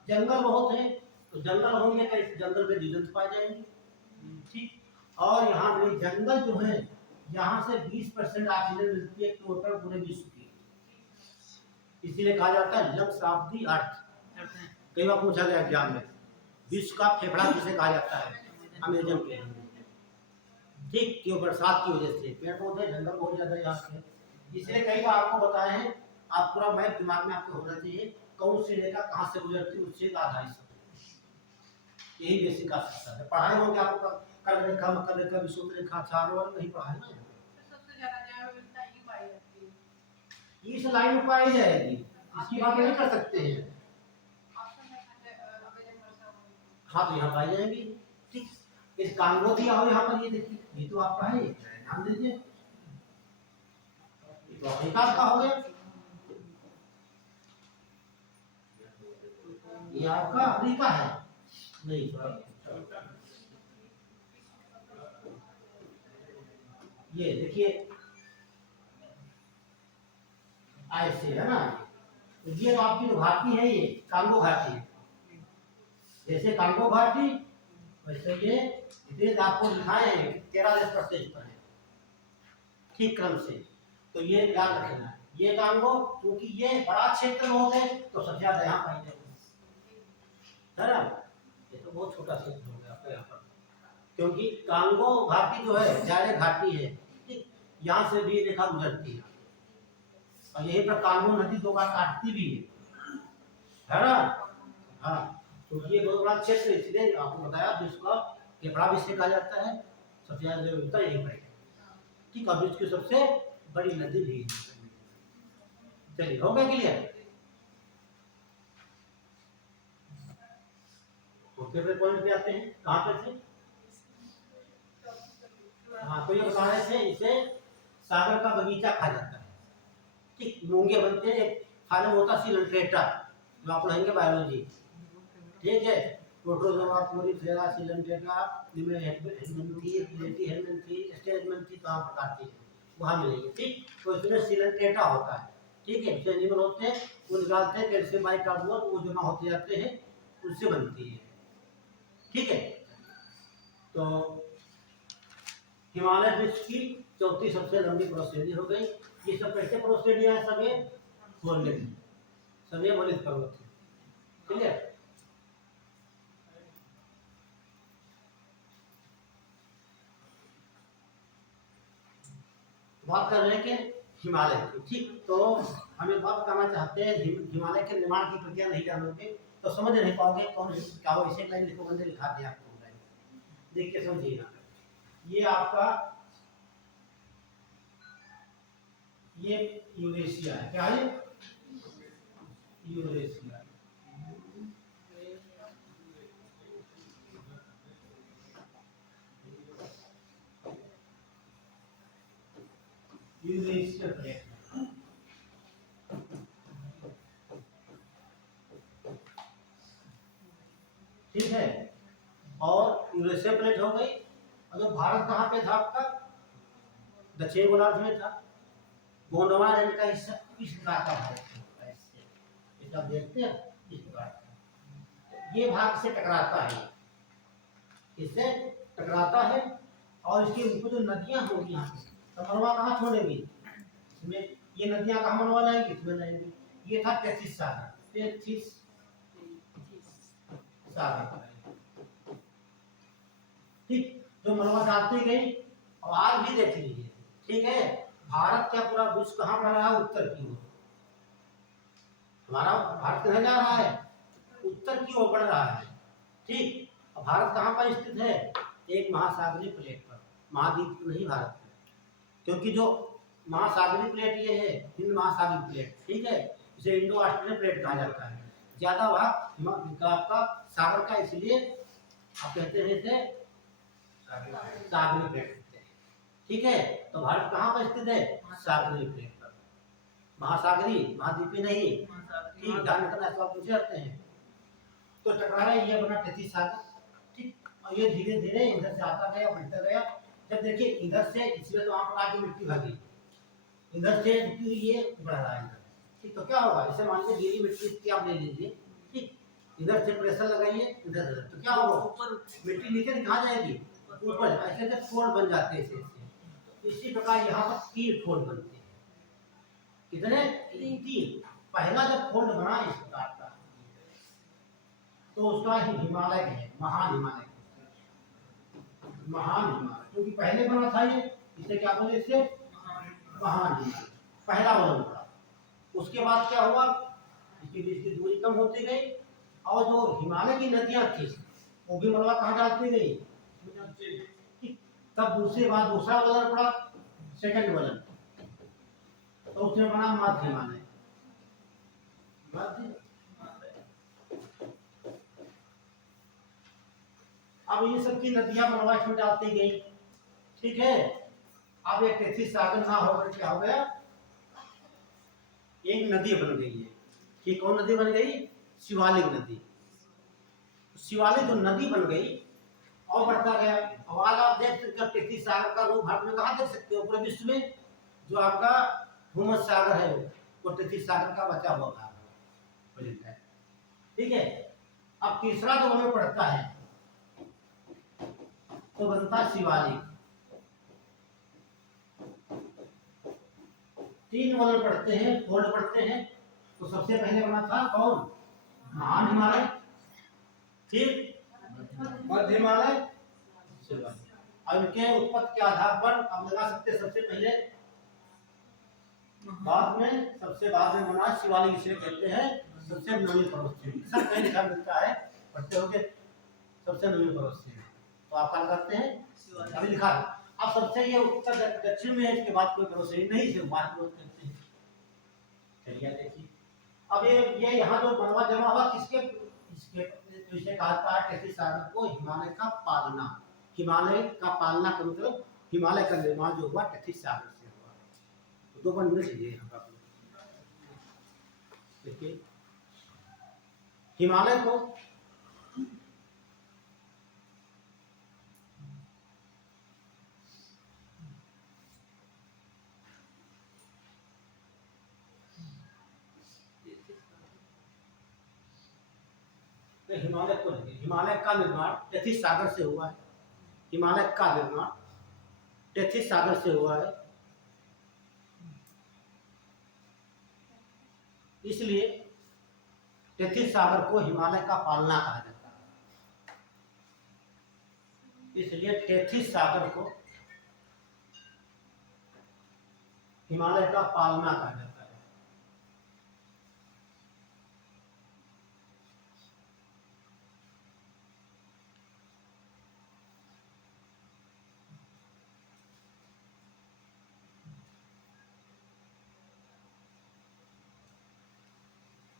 जंगल बहुत है। तो जंगल होंगे तो इस जंगल में जीवन पाए जाएंगे, ठीक। और यहाँ पे जंगल जो है, यहाँ से 20% ऑक्सीजन मिलती है टोटल पूरे विश्व की, इसीलिए कहा जाता है लंग्स ऑफ द अर्थ। कई बार पूछा गया एग्जाम में, विश्व का फेफड़ा किसे कहा जाता है? अमेजन के, ठीक, क्यों? बरसात की वजह से, पेड़ पौधे जंगल बहुत ज्यादा यहाँ पे, इसलिए कई बार आपको बताए हैं। आप पूरा मैप दिमाग में आपको होना चाहिए, कौन सी रेखा कहाँ से गुजरती है, उससे आधारित यही बेसिक का सकता है। पढ़ाई होंगे आपको कर्क रेखा, मकर रेखा, विषुवत रेखा, चारों वाला नहीं पढ़ाई ना। सबसे ज्यादा जैविकता ही पाई जाती है, इस लाइन में पाई जाएगी, इसकी बात नहीं कर सकते हैं। हाँ तो यहाँ पाई जाएंगी, ठीक। इस कांगो दिया हो यहाँ पर, ये देखिए, ये तो आपका है, ध्यान दीजिए, तो अफ्रीका का हो गया, ये आपका अफ्रीका है नहीं, ये देखिए ऐसे है ना। ये तो आपकी जो घाटी है, ये कांगो घाटी है। जैसे कांगो घाटी वैसे ये देश आपको दिखाए हैं 13 देश प्रत्येक पर है, ठीक क्रम से। तो ये याद रखना है, ये कांगो क्योंकि ये बड़ा क्षेत्र में होते तो सबसे ज्यादा यहाँ पाई जाएगी, है ना। ये तो बहुत छोटा क्षेत्र हो गया आपका यहाँ पर, क्योंकि कांगो घाटी जो है जायरे घाटी है, ठीक, यहाँ से भी रेखा गुजरती है, और यहीं पर कांगो नदी 2 बार काटती भी है ना। हाँ, तो ये बहुत बड़ा क्षेत्र, इसलिए आपको बताया विश्व का फेफड़ा भी इसे कहा जाता है, सबसे ज्यादा विविधता यही पर, ठीक, और विश्व की सबसे बड़ी नदी भी है। चलिए हो गया क्लियर? तो फेवरेट पॉइंट पे आते हैं, कहाँ पे थे? हाँ, तो ये बता रहे थे इसे सागर का बगीचा कहा जाता है, ठीक। मूंगे बनते हैं, फल होता सिलेंट्रेटा, जो आप पढ़ेंगे बायोलॉजी, ठीक है। प्रोटोजोआ, प्लूरीफेरा, सिलेंटेटा, हेलमिंथी, हेलमिंथी, स्टेजमेंथी, तमाम प्रकार की वहाँ मिलेंगे, ठीक। तो इसमें सिलेंटेटा होता है, ठीक है। जो एनिमल होते हैं वो निकालते हैं कैल्शियम बाइकार्बोनेट, वो जमा होते जाते हैं, उससे बनती है, ठीक है। तो हिमालय विश्व की चौथी सबसे लंबी पर्वतश्रेणी हो गई। ये सब कैसे पर्वतश्रेणियां हैं? सब ये वोल्केनिक, सब ये वलित पर्वत है, ठीक है। बात कर रहे हैं कि हिमालय की, ठीक। तो हम एक बात कहना चाहते हैं, हिमालय के निर्माण की प्रक्रिया नहीं जानोगे तो समझ नहीं पाओगे कौन क्या हो। इसे लाइन लिखो, बंदे लिखा दिया आपको, देख के समझिएगा। ये आपका ये यूरेशिया है, क्या है? यूरेशिया। यूरेशिया प्लेट, ठीक है। और यूरेशिया प्लेट हो गई। अगर भारत कहाँ पे था आपका? दक्षिण गोलार्ध में था। गोंडवाना रेंज का हिस्सा इस प्रकार का भारत है, ऐसे आप देखते हैं इस प्रकार ये भाग से टकराता है, इससे टकराता है। और इसके ऊपर जो नदियां होंगी यहाँ पे, तो मनवा कहाँ छोड़ेंगी? इसमें ये नदियां कहाँ मनवा जाएंगी? इसमें जाएंगी। ये था 33 सागर, 33 सागर, ठीक। जो मनवा डालती गई। और आज भी देख लीजिए, ठीक है। भारत का पूरा विश्व कहाँ बढ़ रहा है? उत्तर की ओर। हमारा भारत कहाँ जा रहा है? उत्तर की ओर बढ़ रहा है, ठीक। और भारत कहाँ पर स्थित है? एक महासागरीय प्लेट पर, महाद्वीप नहीं भारत में, क्योंकि जो महासागरीय प्लेट ये है हिंद महासागरीय प्लेट, ठीक है। इसे इंडो ऑस्ट्रेलियन प्लेट कहा जाता है। ज्यादा भाग आपका सागर का, इसलिए आप कहते हैं इसे सागरीय प्लेट, ठीक है। तो भारत कहाँ पर स्थित है? सागरीय प्लेट पर, महासागरीय, महाद्वीपीय नहीं, ठीक। ध्यान रखना, ऐसा पूछे जाते हैं। तो टकराया, ये बना 33 सागर, ठीक। और ये धीरे धीरे इधर से आता गया, बढ़ता गया। जब देखिए इधर से, इसमें तो आप आगे मिट्टी भागी, इधर से ये बढ़ रहा है इधर, ठीक। तो क्या होगा? इसे मान लीजिए गीली मिट्टी इसकी आप ले लीजिए, ठीक। इधर से प्रेशर लगाइए, इधर तो क्या होगा? मिट्टी नीचे कहाँ जाएगी? ऊपर। ऐसे ऐसे फोल्ड बन जाते हैं, ऐसे। इसी प्रकार यहाँ पर 3 फोल्ड बनते हैं। कितने? 3। पहला जब फोल्ड बना इस प्रकार का, तो उसका हिमालय है, महान हिमालय, महान हिमालय, क्योंकि पहले बना था ये, इसे क्या बोले? इसे महान हिमालय, पहला वजन पड़ा। उसके बाद क्या हुआ? इसके बीच की दूरी कम होती गई, और जो हिमालय की नदियां थी वो भी मलबा कहाँ डालती गई? तब दूसरी बार दूसरा वजन पड़ा, सेकंड वजन, तो उसने बना मध्य हिमालय, मध्य। अब ये सब की नदियां मनवास में डालती गई, ठीक है। अब एक 33 सागर ना होकर क्या हो गया? एक नदी बन गई है। ये कौन नदी बन गई? शिवालिक नदी। शिवालिक जो नदी बन गई और बढ़ता गया। अब आज आप देख सकते हो 33 सागर का रूप भारत में कहाँ देख सकते हो? पूरे विश्व में जो आपका भूमध्य सागर है वो 33 सागर का बचा हुआ भाग है, ठीक है। अब तीसरा जो हमें पड़ता है तो बनता शिवालिक। 3 वजन पढ़ते हैं, फोल्ड पढ़ते हैं। तो सबसे पहले बना था कौन? महान हिमालय, ठीक। मध्य हिमालय, अब इनके उत्पत्ति के आधार पर आप लगा सकते हैं सबसे पहले, बाद में, सबसे बाद में बना शिवालिक, इसे कहते हैं सबसे नवीन पर्वतश्रेणी। सब कहीं लिखा मिलता है, पढ़ते होंगे सबसे नवीन पर्वतश्रेणी। तो आप क्या करते हैं? अभी लिखा है। अब सबसे ये उत्तर दक्षिण में है, इसके बाद कोई पर्वतश्रेणी नहीं है, बात करते हैं। चलिए देखिए, अब ये यहाँ जो बनवा जमा हुआ किसके? इसके तो इसे कहा है 33 सागर को हिमालय का पालना। हिमालय का पालना का मतलब हिमालय का निर्माण जो हुआ 33 सागर से हुआ। तो 2 बन मिल लीजिए यहाँ पर देखिए, हिमालय को हिमालय को देखिए, हिमालय का निर्माण टेथिस सागर से हुआ है। हिमालय का निर्माण टेथिस सागर से हुआ है, इसलिए टेथिस सागर को हिमालय का पालना कहा जाता है। इसलिए टेथिस सागर को हिमालय का पालना कहा जाता है।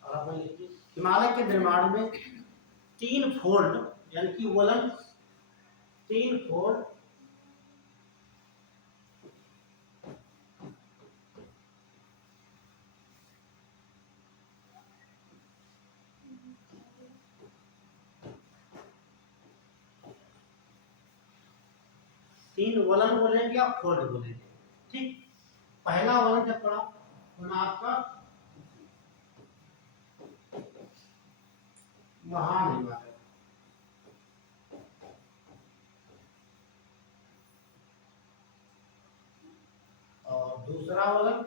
और आप लिखिए, हिमालय के निर्माण में 3 फोल्ड यानी कि वलन 3 फोल्ड वलन बोलेंगे या फोल्ड बोलेंगे। ठीक, पहला वलन जब पढ़ा तो आपका महान हिमालय, और दूसरा वलन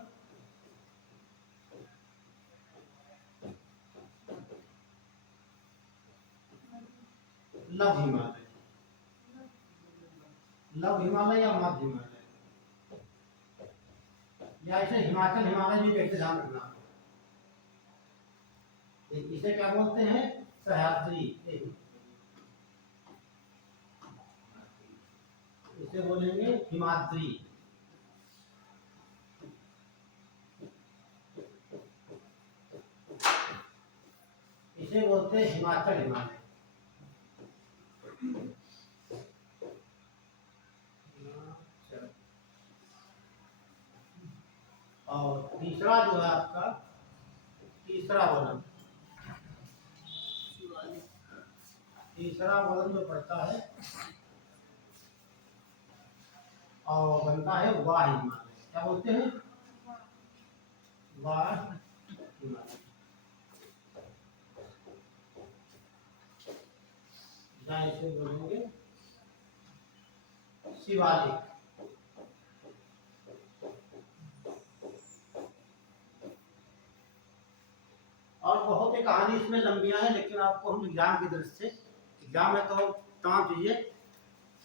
लव हिमालय, लव हिमालय या मध्य हिमालय, या इसे हिमाचल हिमालय भी कहते, ध्यान रखना। इसे क्या बोलते हैं? सह्याद्री। इसे बोलेंगे हिमाद्री। इसे बोलते हैं हिमाचल हिमालय। और तीसरा जो है आपका तीसरा वलन, तीसरा वलन जो पड़ता है और बनता है वाह हिमालय। क्या बोलते हैं? वाह हिमालय। या इसे बोलेंगे शिवालिक। और बहुत ही कहानी इसमें लंबियां है, लेकिन आपको हम एग्जाम की दृष्टि से, एग्जाम है तो तमाम चीजें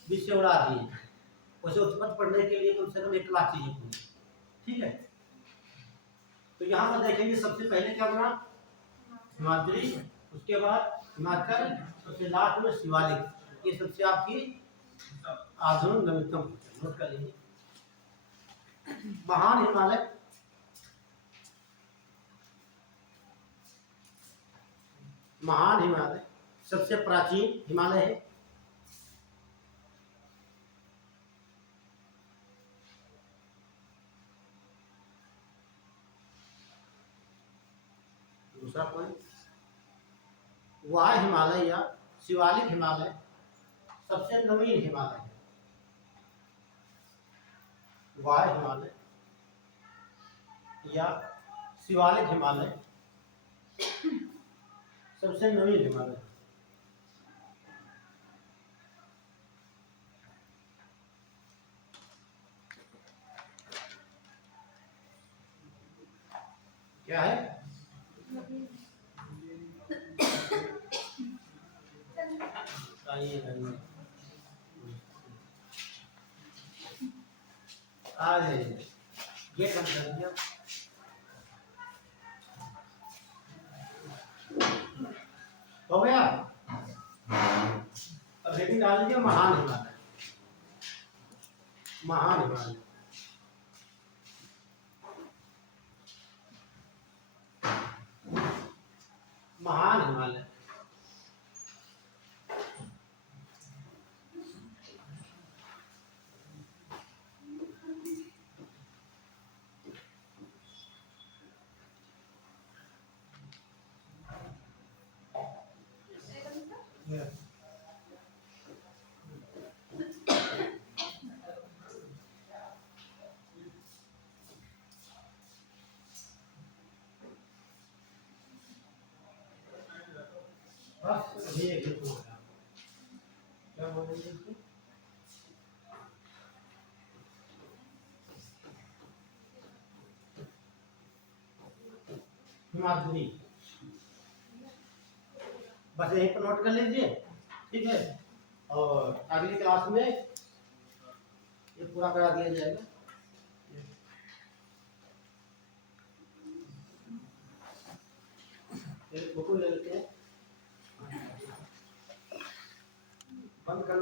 विषय उड़ा दिए, वैसे उत्पत्ति पढ़ने के लिए कम से कम 1 लाख चीजें पूरी। ठीक है, तो यहाँ पर देखेंगे सबसे पहले क्या बना? हिमाद्री, उसके बाद हिमाचल, सबसे लास्ट में शिवालिक। ये सबसे आपकी आधुनिक नवीनतम नोट कर लीजिए। महान हिमालय, महान हिमालय सबसे प्राचीन हिमालय है। दूसरा पॉइंट, वाह हिमालय या शिवालिक हिमालय सबसे नवीन हिमालय है। वाह हिमालय या शिवालिक हिमालय सबसे नवीन हिमालय। क्या है? आ जाइए, गेट बंद कर दिया। हो गया? अब हेडिंग डाल दीजिए महान हिमालय। महान हिमालय, महान हिमालय। अभी एक ही तुम्हारा क्या बोलेंगे इसको? हिमाद्री, बस यहीं पर नोट कर लीजिए, ठीक है। और अगली क्लास में ये पूरा करा दिया जाएगा। एक फोटो ले लेते हैं, बंद कर